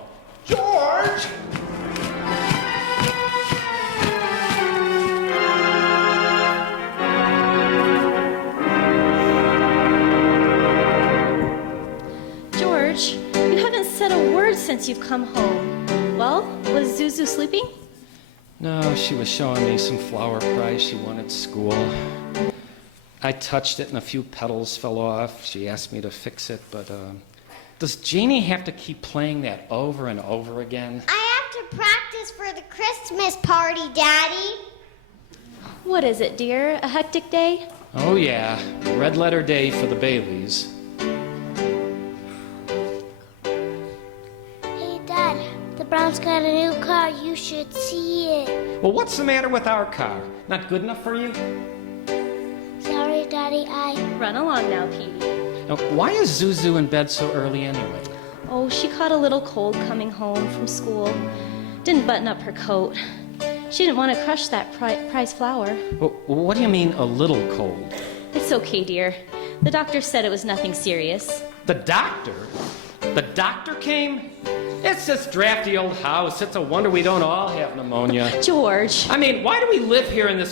George! George, you haven't said a word since you've come home. Well, was Zuzu sleeping? No, she was showing me some flower price she won at school. I touched it and a few petals fell off. She asked me to fix it, but does Janie have to keep playing that over and over again? I have to practice for the Christmas party, Daddy. What is it, dear? A hectic day? Oh yeah, red letter day for the Baileys. Hey, Dad, the Browns got a new car. You should see it. Well, what's the matter with our car? Not good enough for you? Sorry, Daddy, Run along now, Petey. Now, why is Zuzu in bed so early anyway? Oh, she caught a little cold coming home from school. Didn't button up her coat. She didn't want to crush that prize flower. Well, what do you mean, a little cold? It's okay, dear. The doctor said it was nothing serious. The doctor? The doctor came? It's this drafty old house. It's a wonder we don't all have pneumonia. George. I mean, why do we live here in the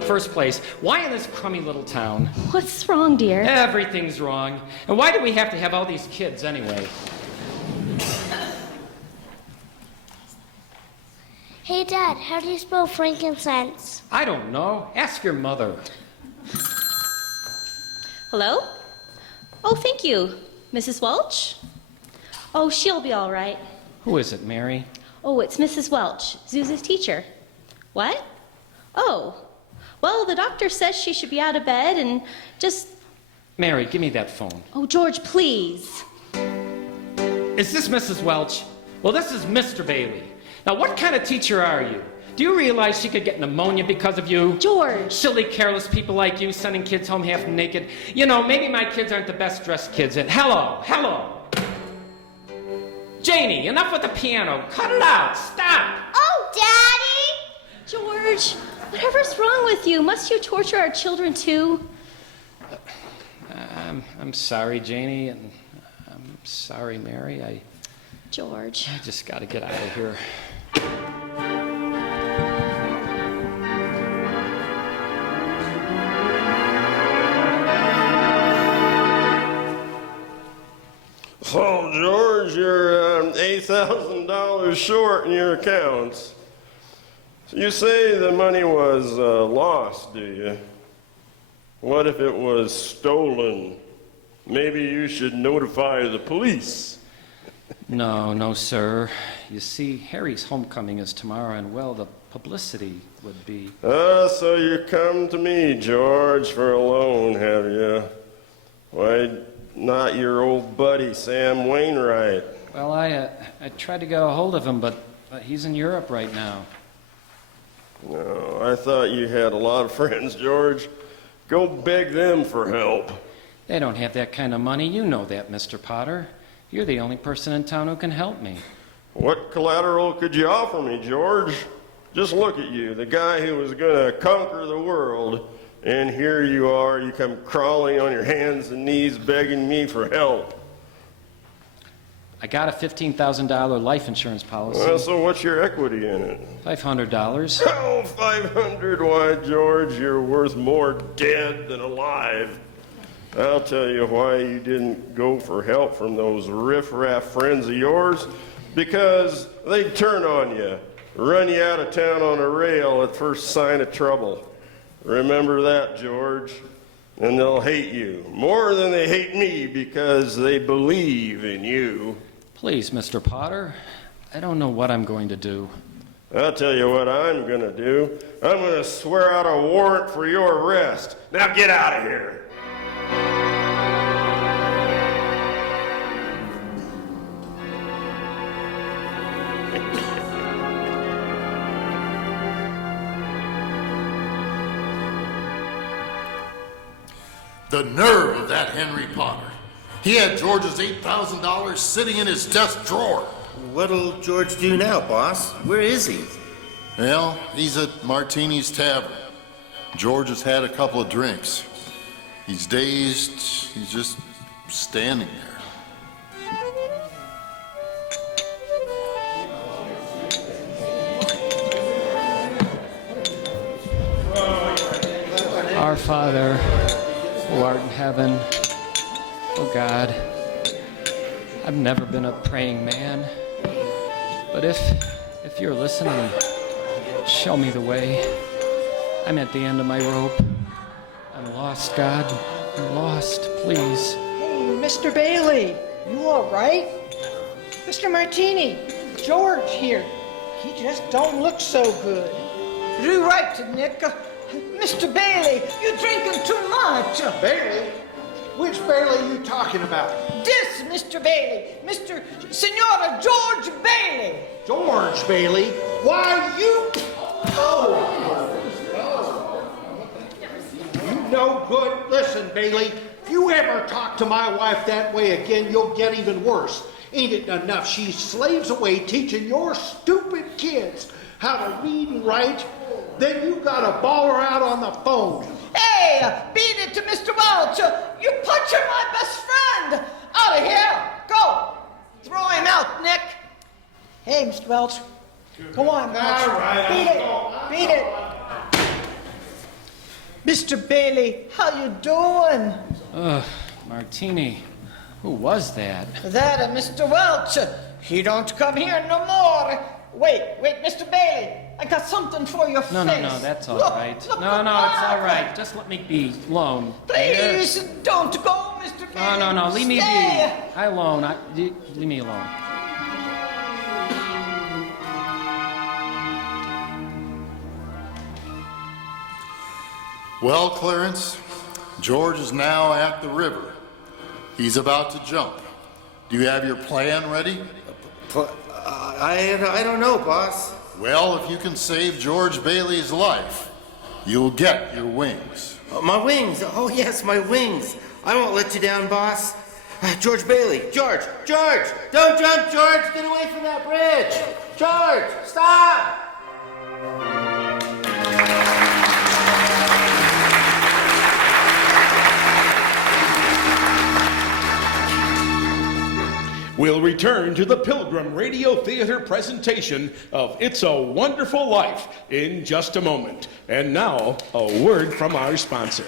first place? Why in this crummy little town? What's wrong, dear? Everything's wrong. And why do we have to have all these kids anyway? Hey, Dad, how do you spell frankincense? I don't know. Ask your mother. Hello? Oh, thank you. Mrs. Welch? Oh, she'll be all right. Who is it, Mary? Oh, it's Mrs. Welch, Zuzu's teacher. What? Oh. Well, the doctor says she should be out of bed and just... Mary, give me that phone. Oh, George, please. Is this Mrs. Welch? Well, this is Mr. Bailey. Now, what kind of teacher are you? Do you realize she could get pneumonia because of you? George! Silly, careless people like you sending kids home half naked. You know, maybe my kids aren't the best dressed kids in. Hello! Janie, enough with the piano. Cut it out. Stop! Oh, Daddy! George, whatever's wrong with you? Must you torture our children too? I'm sorry, Janie, and I'm sorry, Mary. George. I just got to get out of here. So, George, you're $8,000 short in your accounts. You say the money was lost, do you? What if it was stolen? Maybe you should notify the police. No, sir. You see, Harry's homecoming is tomorrow, and, well, the publicity would be... So you come to me, George, for a loan, have you? Why not your old buddy, Sam Wainwright? Well, I tried to get a hold of him, but he's in Europe right now. No, I thought you had a lot of friends, George. Go beg them for help. They don't have that kind of money. You know that, Mr. Potter. You're the only person in town who can help me. What collateral could you offer me, George? Just look at you, the guy who was going to conquer the world, and here you are, you come crawling on your hands and knees begging me for help. I got a $15,000 life insurance policy. Well, so what's your equity in it? $500. Oh, 500? Why, George, you're worth more dead than alive. I'll tell you why you didn't go for help from those riff-raff friends of yours. Because they'd turn on you, run you out of town on a rail at first sign of trouble. Remember that, George. And they'll hate you more than they hate me because they believe in you. Please, Mr. Potter, I don't know what I'm going to do. I'll tell you what I'm going to do. I'm going to swear out a warrant for your arrest. Now get out of here. The nerve of that Henry Potter. He had George's $8,000 sitting in his desk drawer. What'll George do now, boss? Where is he? Well, he's at Martini's Tavern. George has had a couple of drinks. He's dazed. He's just standing there. Our Father, who art in heaven, oh God, I've never been a praying man, but if you're listening, Show me the way. I'm at the end of my rope. I'm lost, God. I'm lost, please. Hey, Mr. Bailey, you all right? Mr. Martini, George here. He just don't look so good. You're right, Nick. Mr. Bailey, you're drinking too much. Bailey? Which Bailey are you talking about? This, Mr. Bailey. Mr. Senora George Bailey. George Bailey? Why, you... Oh! You no good. Listen, Bailey, if you ever talk to my wife that way again, you'll get even worse. Ain't it enough she slaves away teaching your stupid kids how to read and write? Then you gotta bawl her out on the phone. Hey, beat it to Mr. Welch. You puncher my best friend. Out of here. Go. Throw him out, Nick. Hey, Mr. Welch. Go on, Welch. All right, Beat it. Beat it. Mr. Bailey, how you doing? Martini. Who was that? That Mr. Welch. He don't come here no more. Wait, Mr. Bailey. I got something for your face. No, that's all right. Look, No, it's all right. Just let me be alone. Please, don't go, Mr. Bailey. No, leave me be. Stay. I alone. Leave me alone. Well, Clarence, George is now at the river. He's about to jump. Do you have your plan ready? I don't know, boss. Well, if you can save George Bailey's life, you'll get your wings. My wings. Oh, yes, my wings. I won't let you down, boss. George Bailey. George! Don't jump, George! Get away from that bridge! George, stop! We'll return to the Pilgrim Radio Theater presentation of It's a Wonderful Life in just a moment. And now, a word from our sponsor.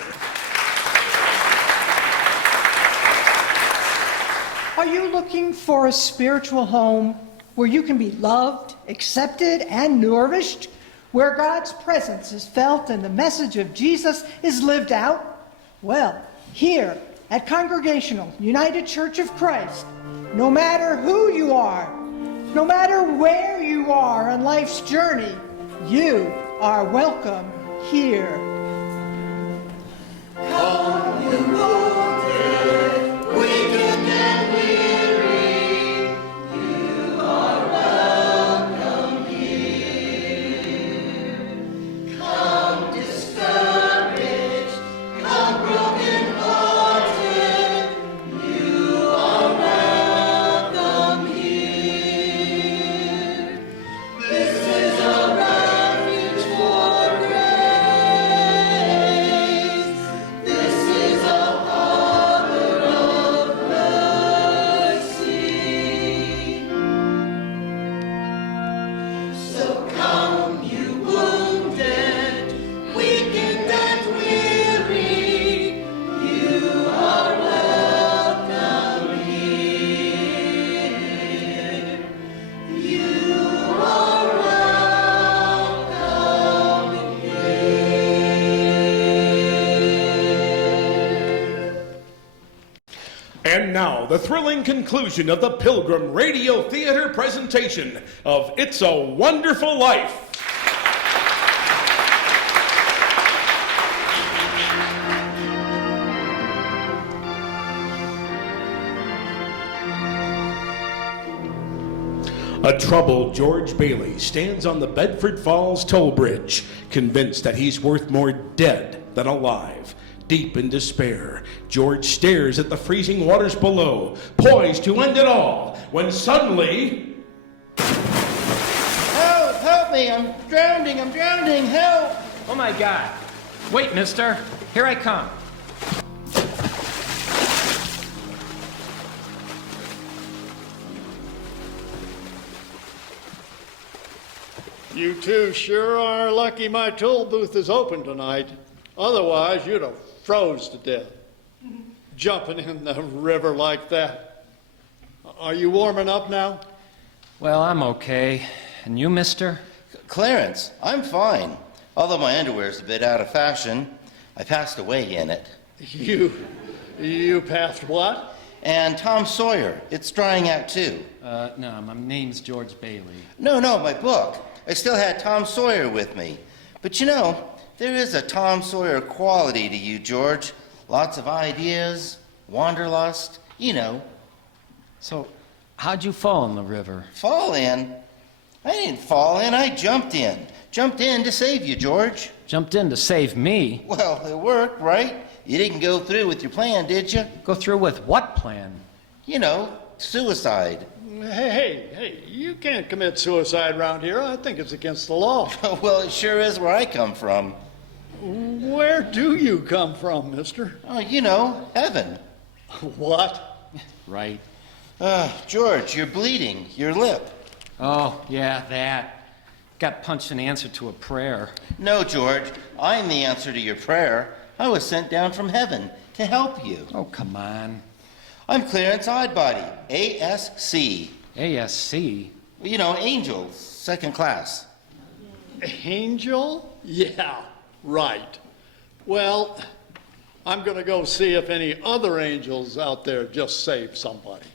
Are you looking for a spiritual home where you can be loved, accepted, and nourished? Where God's presence is felt and the message of Jesus is lived out? Well, here at Congregational United Church of Christ, no matter who you are, no matter where you are on life's journey, you are welcome here. Come, you wounded, weakened and weary, you are welcome here. Come discouraged, come broken-hearted, you are welcome here. This is a refuge for grace. This is a harbor of mercy. So come, you wounded, weakened and weary, you are welcome here. You are welcome here. And now, the thrilling conclusion of the Pilgrim Radio Theater presentation of It's a Wonderful Life. A troubled George Bailey stands on the Bedford Falls toll bridge, convinced that he's worth more dead than alive. Deep in despair, George stares at the freezing waters below, poised to end it all, when suddenly... Help me, I'm drowning, help! Oh my God. Wait, mister. Here I come. You two sure are lucky my toll booth is open tonight. Otherwise, you'd have froze to death. Jumping in the river like that. Are you warming up now? Well, I'm okay. And you, mister? Clarence, I'm fine. Although my underwear's a bit out of fashion. I passed away in it. You passed what? And Tom Sawyer. It's drying out too. No, my name's George Bailey. No, my book. I still had Tom Sawyer with me. But you know, there is a Tom Sawyer quality to you, George. Lots of ideas, wanderlust, you know. So, how'd you fall in the river? Fall in? I didn't fall in, I jumped in. Jumped in to save you, George. Jumped in to save me? Well, it worked, right? You didn't go through with your plan, did you? Go through with what plan? You know, suicide. Hey, you can't commit suicide around here. I think it's against the law. Well, it sure is where I come from. Where do you come from, mister? Oh, you know, heaven. What? Right. George, you're bleeding. Your lip. Oh, yeah, that. Got punched in answer to a prayer. No, George. I'm the answer to your prayer. I was sent down from heaven to help you. Oh, come on. I'm Clarence Oddbody, ASC. ASC? You know, angel, second class. Angel? Yeah, right. Well, I'm going to go see if any other angels out there just saved somebody.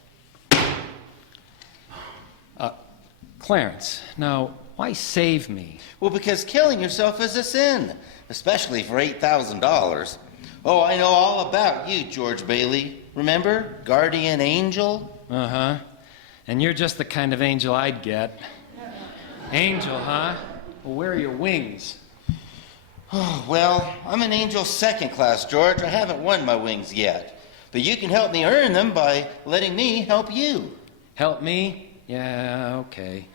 Clarence, now, why save me? Well, because killing yourself is a sin, especially for $8,000. Oh, I know all about you, George Bailey. Remember? Guardian angel? Uh-huh. And you're just the kind of angel I'd get. Angel, huh? Well, where are your wings? Oh, well, I'm an angel second class, George. I haven't won my wings yet. But you can help me earn them by letting me help you. Help me? Yeah, okay.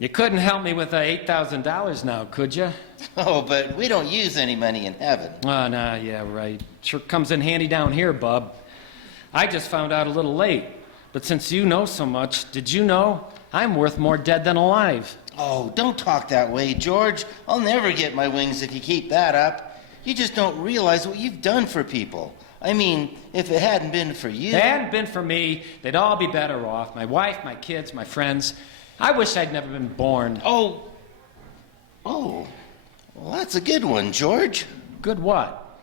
You couldn't help me with $8,000 now, could you? Oh, but we don't use any money in heaven. Oh, nah, yeah, right. Sure comes in handy down here, bub. I just found out a little late. But since you know so much, did you know I'm worth more dead than alive? Oh, don't talk that way, George. I'll never get my wings if you keep that up. You just don't realize what you've done for people. I mean, if it hadn't been for you... If it hadn't been for me, they'd all be better off. My wife, my kids, my friends. I wish I'd never been born. Oh, well, that's a good one, George. Good what?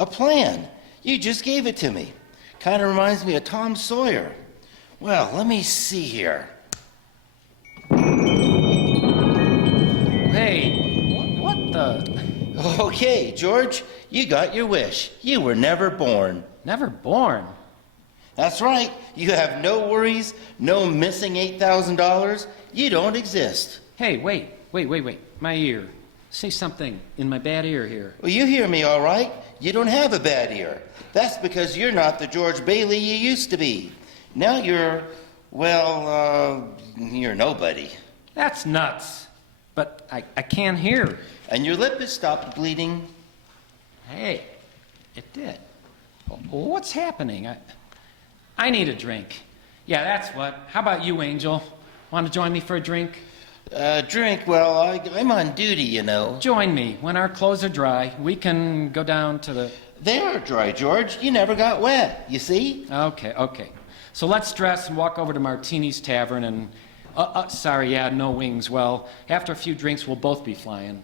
A plan. You just gave it to me. Kind of reminds me of Tom Sawyer. Well, let me see here. Hey, what the... Okay, George, you got your wish. You were never born. Never born? That's right. You have no worries, no missing $8,000. You don't exist. Hey, wait. My ear. Say something in my bad ear here. Well, you hear me all right. You don't have a bad ear. That's because you're not the George Bailey you used to be. Now you're, you're nobody. That's nuts. But I can't hear. And your lip has stopped bleeding. Hey, it did. What's happening? I need a drink. Yeah, that's what. How about you, Angel? Want to join me for a drink? Drink? Well, I'm on duty, you know. Join me. When our clothes are dry, we can go down to the... They are dry, George. You never got wet, you see? Okay. So let's dress and walk over to Martini's Tavern and... sorry, yeah, no wings. Well, after a few drinks, we'll both be flying.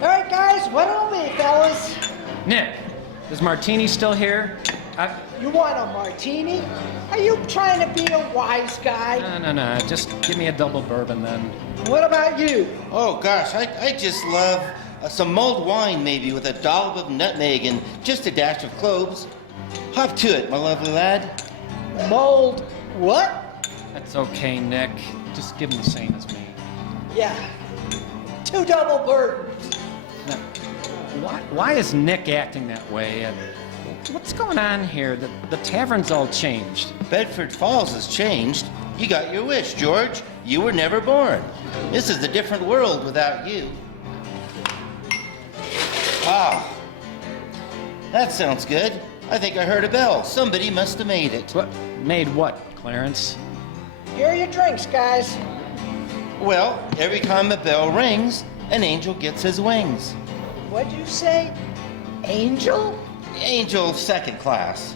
All right, guys, what on me, fellas? Nick, is Martini still here? You want a martini? Are you trying to be a wise guy? No. Just give me a double bourbon then. What about you? Oh, gosh, I just love some mulled wine, maybe, with a dollop of nutmeg and just a dash of cloves. Hop to it, my lovely lad. Mulled what? That's okay, Nick. Just give him the same as me. Yeah. 2 double bourbons. Now, why is Nick acting that way? What's going on here? The tavern's all changed. Bedford Falls has changed. You got your wish, George. You were never born. This is a different world without you. Ah, that sounds good. I think I heard a bell. Somebody must have made it. What? Made what, Clarence? Here are your drinks, guys. Well, every time a bell rings, an angel gets his wings. What'd you say? Angel? Angel second class.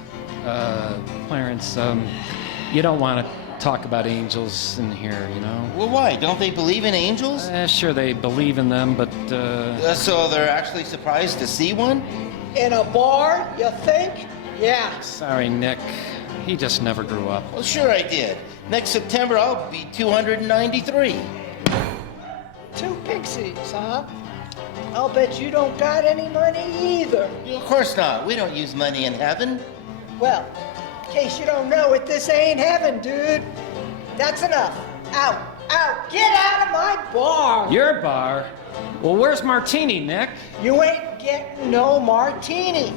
Clarence, you don't want to talk about angels in here, you know? Well, why? Don't they believe in angels? Sure, they believe in them, but, So they're actually surprised to see one? In a bar, you think? Yeah. Sorry, Nick. He just never grew up. Well, sure I did. Next September, I'll be 293. 2 pixies, huh? I'll bet you don't got any money either. Of course not. We don't use money in heaven. Well, in case you don't know it, this ain't heaven, dude. That's enough. Out, out, get out of my bar. Your bar? Well, where's Martini, Nick? You ain't getting no martini.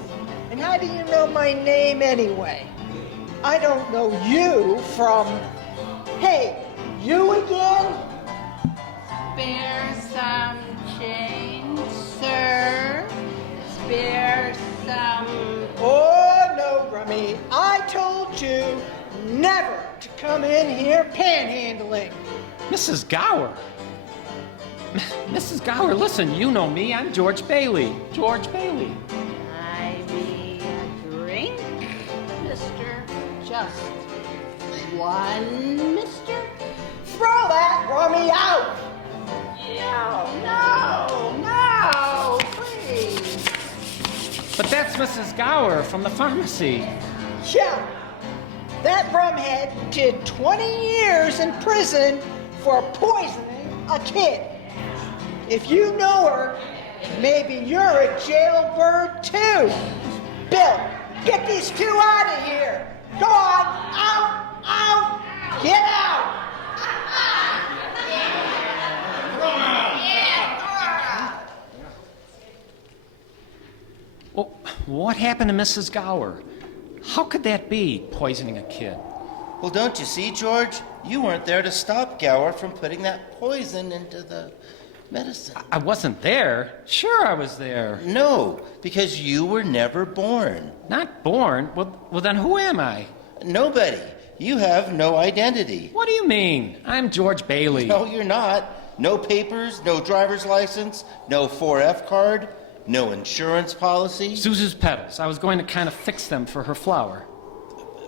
And how do you know my name anyway? I don't know you from... Hey, you again? Spare some change, sir. Spare some... Oh, no, Rummy. I told you never to come in here panhandling. Mrs. Gower. Mrs. Gower, listen, you know me. I'm George Bailey. George Bailey. I be a drink, mister. Just one, mister? Throw that Rummy out! No, please. But that's Mrs. Gower from the pharmacy. Yeah, that rumhead did 20 years in prison for poisoning a kid. If you know her, maybe you're a jailbird too. Bill, get these two out of here. Go on, out, get out. Well, what happened to Mrs. Gower? How could that be, poisoning a kid? Well, don't you see, George? You weren't there to stop Gower from putting that poison into the medicine. I wasn't there. Sure I was there. No, because you were never born. Not born? Well, then who am I? Nobody. You have no identity. What do you mean? I'm George Bailey. No, you're not. No papers, no driver's license, no 4F card, no insurance policy. Suzu's petals. I was going to kind of fix them for her flower.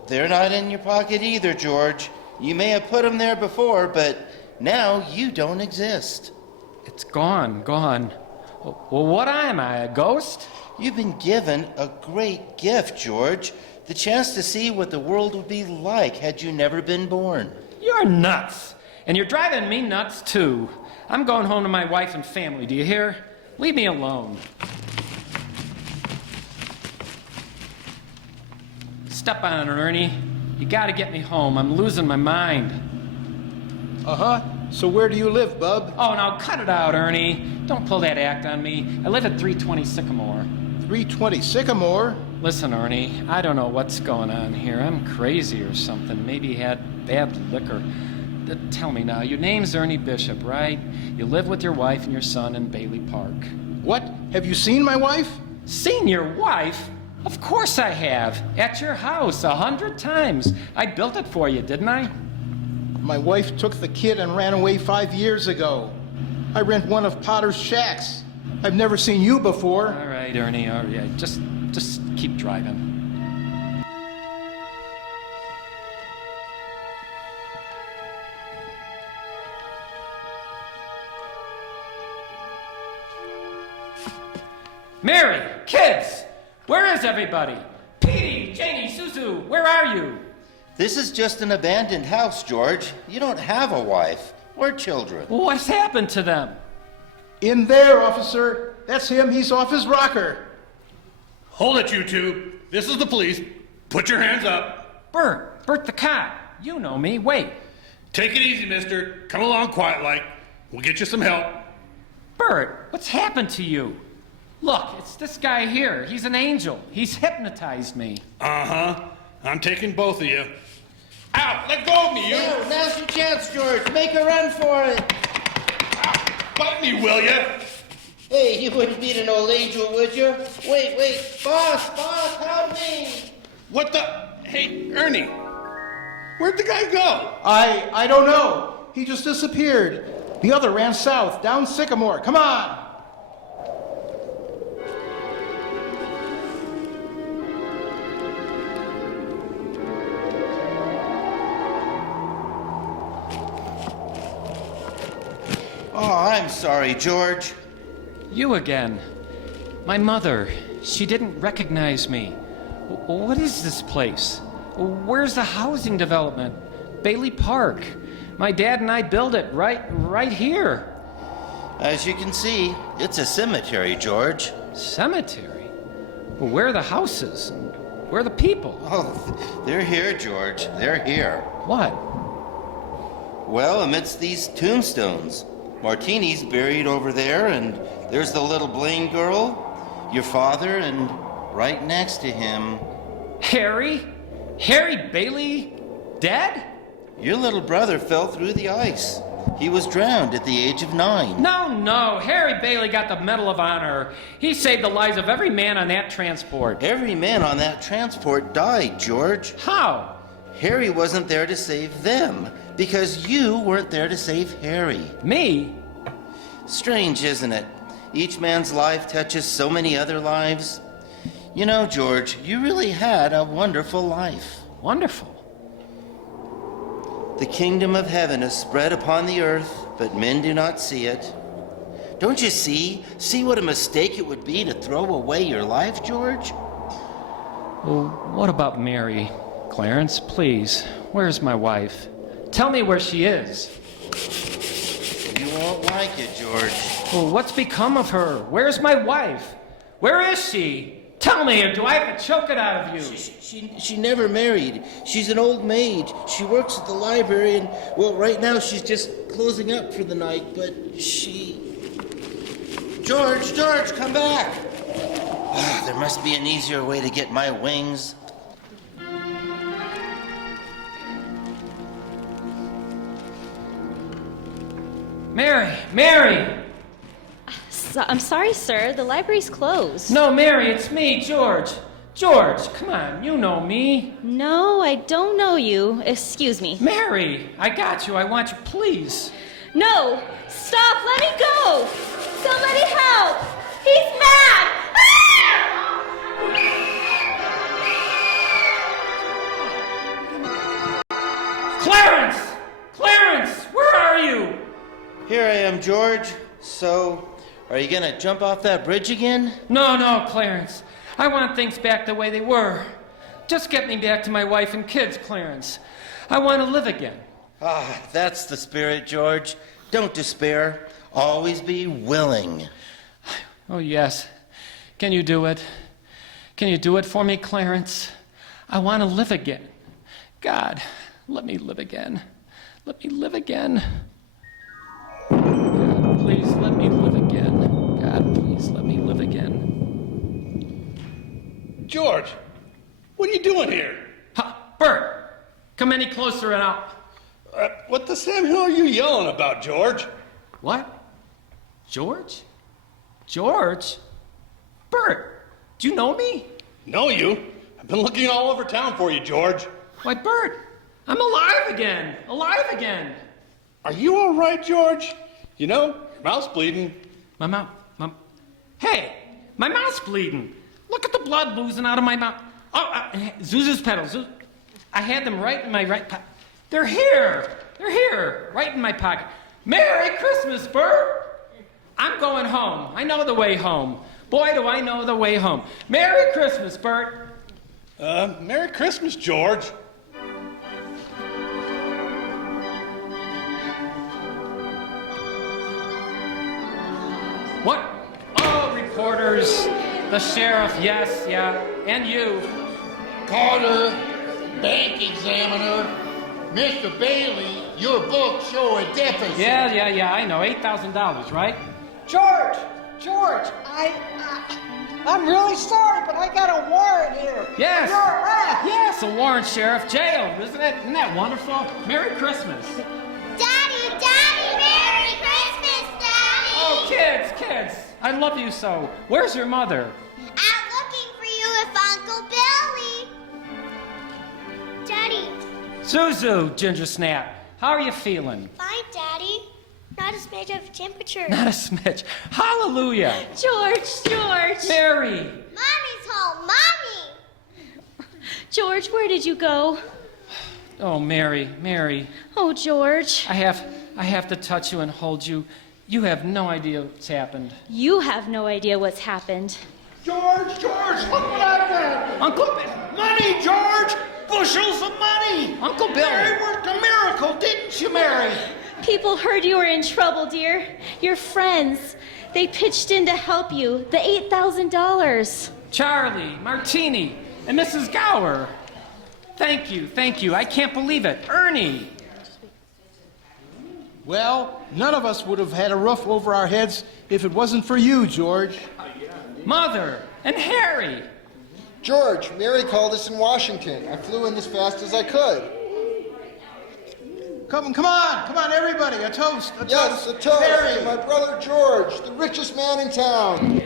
They're not in your pocket either, George. You may have put them there before, but now you don't exist. It's gone. Well, what am I, a ghost? You've been given a great gift, George. The chance to see what the world would be like had you never been born. You're nuts. And you're driving me nuts, too. I'm going home to my wife and family, do you hear? Leave me alone. Step on it, Ernie. You gotta get me home. I'm losing my mind. Uh-huh. So where do you live, bub? Oh, now cut it out, Ernie. Don't pull that act on me. I live at 320 Sycamore. 320 Sycamore? Listen, Ernie, I don't know what's going on here. I'm crazy or something. Maybe had bad liquor. Tell me now, your name's Ernie Bishop, right? You live with your wife and your son in Bailey Park. What? Have you seen my wife? Seen your wife? Of course I have. At your house 100 times. I built it for you, didn't I? My wife took the kid and ran away 5 years ago. I rent one of Potter's shacks. I've never seen you before. All right, Ernie, all right. Just keep driving. Mary, kids, where is everybody? Petey, Janie, Suzu, where are you? This is just an abandoned house, George. You don't have a wife or children. What's happened to them? In there, officer. That's him. He's off his rocker. Hold it, you two. This is the police. Put your hands up. Bert the cop. You know me. Wait. Take it easy, mister. Come along quiet like. We'll get you some help. Bert, what's happened to you? Look, it's this guy here. He's an angel. He's hypnotized me. Uh-huh. I'm taking both of you. Out! Let go of me, you! Now's your chance, George. Make a run for it. Bite me, will you? Hey, you wouldn't beat an old angel, would you? Wait. Boss, help me. What the? Hey, Ernie. Where'd the guy go? I don't know. He just disappeared. The other ran south, down Sycamore. Come on. Oh, I'm sorry, George. You again. My mother, she didn't recognize me. What is this place? Where's the housing development? Bailey Park. My dad and I built it right here. As you can see, it's a cemetery, George. Cemetery? Where are the houses? Where are the people? Oh, they're here, George. They're here. What? Well, amidst these tombstones. Martini's buried over there, and there's the little Blaine girl, your father, and right next to him... Harry? Harry Bailey? Dead? Your little brother fell through the ice. He was drowned at the age of 9. No. Harry Bailey got the Medal of Honor. He saved the lives of every man on that transport. Every man on that transport died, George. How? Harry wasn't there to save them, because you weren't there to save Harry. Me? Strange, isn't it? Each man's life touches so many other lives. You know, George, you really had a wonderful life. Wonderful? The kingdom of heaven is spread upon the earth, but men do not see it. Don't you see? See what a mistake it would be to throw away your life, George? Well, what about Mary? Clarence, please, where's my wife? Tell me where she is. You won't like it, George. Well, what's become of her? Where's my wife? Where is she? Tell me, or do I have to choke it out of you? She never married. She's an old maid. She works at the library, and, well, right now she's just closing up for the night, but she... George, come back! There must be an easier way to get my wings. Mary! I'm sorry, sir. The library's closed. No, Mary, it's me, George. George, come on, you know me. No, I don't know you. Excuse me. Mary, I got you. I want you, please. No! Stop! Let me go! Somebody help! He's mad! Clarence! Clarence! Where are you? Here I am, George. So, are you gonna jump off that bridge again? No, Clarence. I want things back the way they were. Just get me back to my wife and kids, Clarence. I want to live again. That's the spirit, George. Don't despair. Always be willing. Oh, yes. Can you do it? Can you do it for me, Clarence? I want to live again. God, let me live again. Let me live again. God, please let me live again. God, please let me live again. George, what are you doing here? Bert, come any closer and I'll... What the Sam Hill are you yelling about, George? What? George? George? Bert, do you know me? Know you? I've been looking all over town for you, George. Why, Bert, I'm alive again. Alive again. Are you all right, George? You know, your mouth's bleeding. My mouth? Hey, my mouth's bleeding. Look at the blood oozing out of my mouth. Oh, Zuzu's pedals. I had them right in my right pocket. They're here. They're here, right in my pocket. Merry Christmas, Bert. I'm going home. I know the way home. Boy, do I know the way home. Merry Christmas, Bert. Merry Christmas, George. What? Oh, reporters, the sheriff, yes, yeah, and you. Carter, bank examiner, Mr. Bailey, your books show a deficit. Yeah, I know. $8,000, right? George, I'm really sorry, but I got a warrant here. Yes. You're a rat. Yes, a warrant, Sheriff. Jail, isn't it? Isn't that wonderful? Merry Christmas. Daddy, Merry Christmas, Daddy! Oh, kids, I love you so. Where's your mother? I'm looking for you with Uncle Billy. Daddy. Zuzu, Ginger Snap, how are you feeling? Fine, Daddy. Not a smidge of temperature. Not a smidge. Hallelujah. George. Mommy's Mary. home, Mommy. George, where did you go? Oh, Mary. Oh, George. I have to touch you and hold you. You have no idea what's happened. You have no idea what's happened. George, look what I got. Uncle Money, George! Bushels of money! Uncle Bill! Mary worked a miracle, didn't you, Mary? People heard you were in trouble, dear. Your friends, they pitched in to help you. The $8,000. Charlie, Martini, and Mrs. Gower. Thank you. I can't believe it. Ernie. Well, none of us would have had a roof over our heads if it wasn't for you, George. Mother and Harry. George, Mary called us in Washington. I flew in as fast as I could. Come on, everybody, a toast. Yes, a toast Harry. to my brother George, the richest man in town.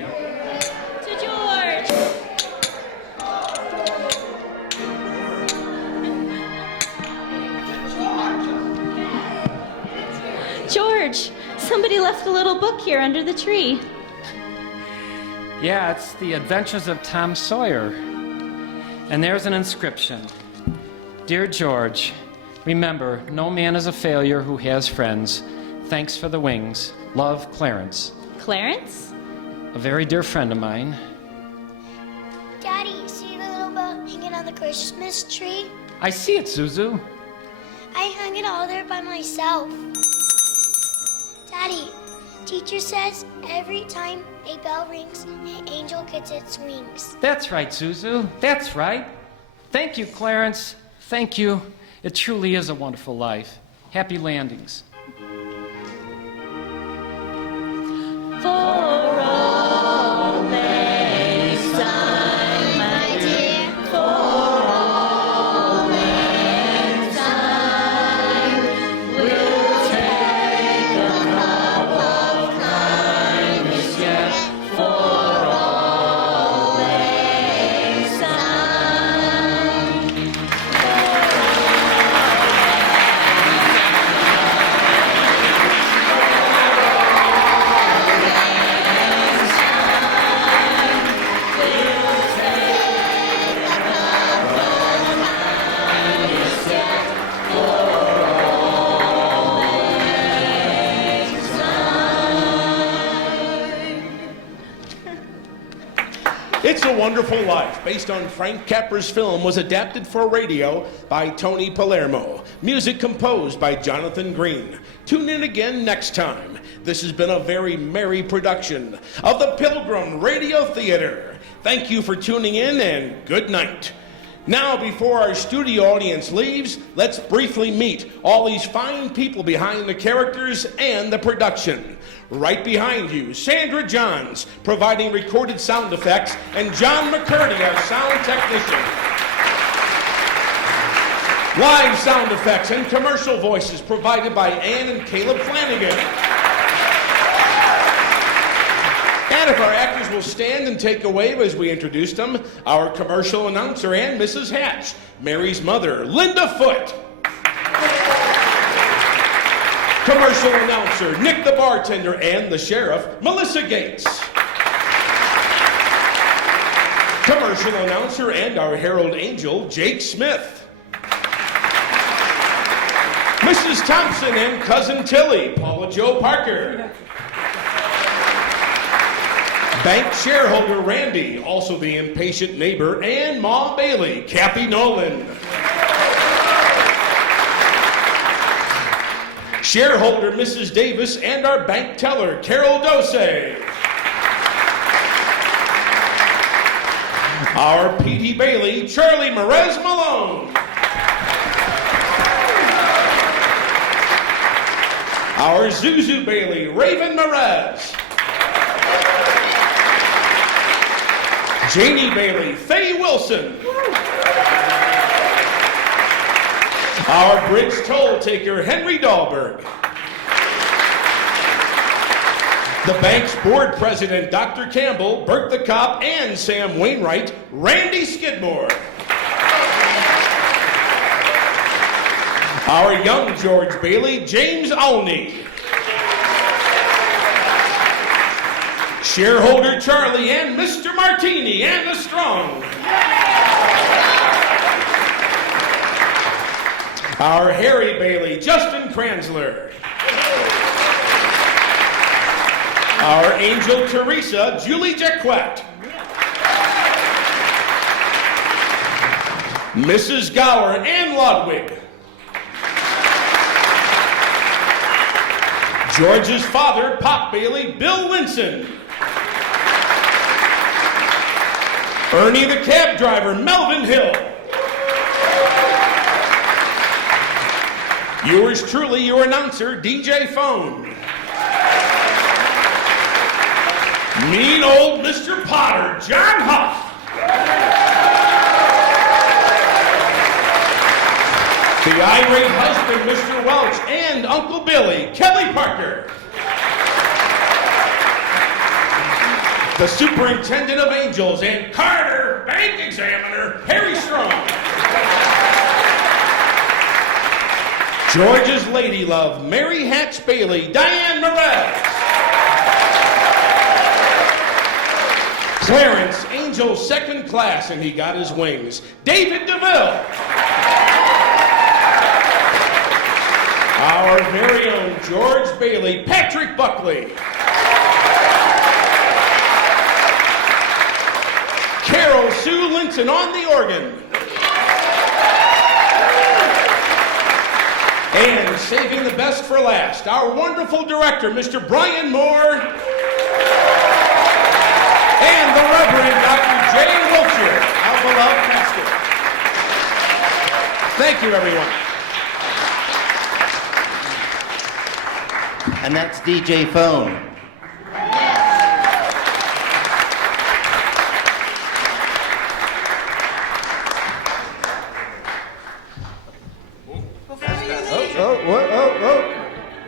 To George. George, somebody left a little book here under the tree. Yeah, it's The Adventures of Tom Sawyer. And there's an inscription. Dear George, remember, no man is a failure who has friends. Thanks for the wings. Love, Clarence. Clarence? A very dear friend of mine. Daddy, see the little bow hanging on the Christmas tree? I see it, Zuzu. I hung it all there by myself. Daddy, teacher says every time a bell rings, an angel gets its wings. That's right, Zuzu. That's right. Thank you, Clarence. Thank you. It truly is a wonderful life. Happy landings. For all mankind, my dear, for all mankind, we'll take a cup of kindness, yes, for all mankind. It's a Wonderful Life, based on Frank Capra's film, was adapted for radio by Tony Palermo. Music composed by Jonathan Green. Tune in again next time. This has been a very merry production of the Pilgrim Radio Theater. Thank you for tuning in, and good night. Now, before our studio audience leaves, let's briefly meet all these fine people behind the characters and the production. Right behind you, Sandra Johns, providing recorded sound effects, and John McCurdy, our sound technician. Live sound effects and commercial voices provided by Ann and Caleb Flanagan. And if our actors will stand and take a wave as we introduce them, our commercial announcer and Mrs. Hatch, Mary's mother, Linda Foote. Commercial announcer, Nick the bartender, and the sheriff, Melissa Gates. Commercial announcer and our herald angel, Jake Smith. Mrs. Thompson and Cousin Tilly, Paula Jo Parker. Bank shareholder Randy, also the impatient neighbor, and Ma Bailey, Kathy Nolan. Shareholder Mrs. Davis and our bank teller, Carol Dose. Our P.T. Bailey, Charlie Merez Malone. Our Zuzu Bailey, Raven Merez. Janie Bailey, Faye Wilson. Our bridge toll taker, Henry Dahlberg. The bank's board president, Dr. Campbell, Bert the Cop, and Sam Wainwright, Randy Skidmore. Our young George Bailey, James Olney. Shareholder Charlie and Mr. Martini and the Strong. Our Harry Bailey, Justin Kranzler. Our angel Teresa, Julie Jacquette. Mrs. Gower, Ann Ludwig. George's father, Pop Bailey, Bill Winson. Ernie the cab driver, Melvin Hill. Yours truly, your announcer, DJ Phone. Mean old Mr. Potter, John Huff. The irate husband, Mr. Welch, and Uncle Billy, Kelly Parker. The superintendent of angels, and Carter, bank examiner, Harry Strong. George's lady love, Mary Hatch Bailey, Diane Morez. Clarence, angel second class, and he got his wings, David DeVille. Our very own George Bailey, Patrick Buckley. Carol Sue Linton on the organ. And saving the best for last, our wonderful director, Mr. Brian Moore. And the Reverend Dr. Jay Wiltshire, our beloved pastor. Thank you, everyone. And that's DJ Phone.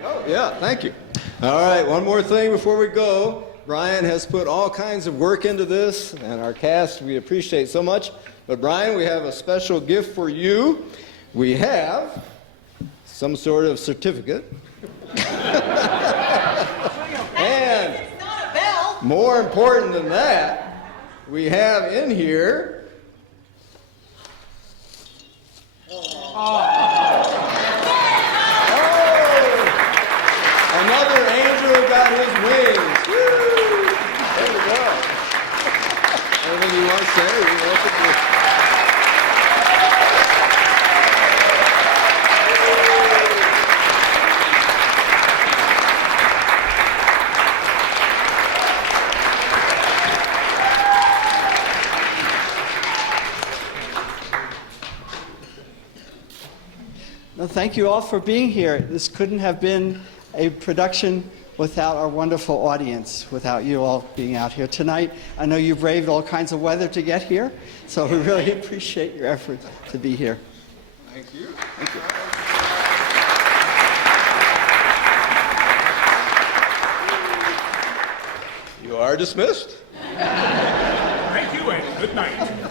Oh, yeah, thank you. All right, one more thing before we go. Brian has put all kinds of work into this, and our cast we appreciate so much. But Brian, we have a special gift for you. We have some sort of certificate. And more important than that, we have in here another angel got his wings. Woo! There we go. Anything you want to say? You want to Well, thank you all for being here. This couldn't have been a production without our wonderful audience, without you all being out here tonight. I know you braved all kinds of weather to get here, so we really appreciate your effort to be here. Thank you. Thank you. You are dismissed. Thank you and good night.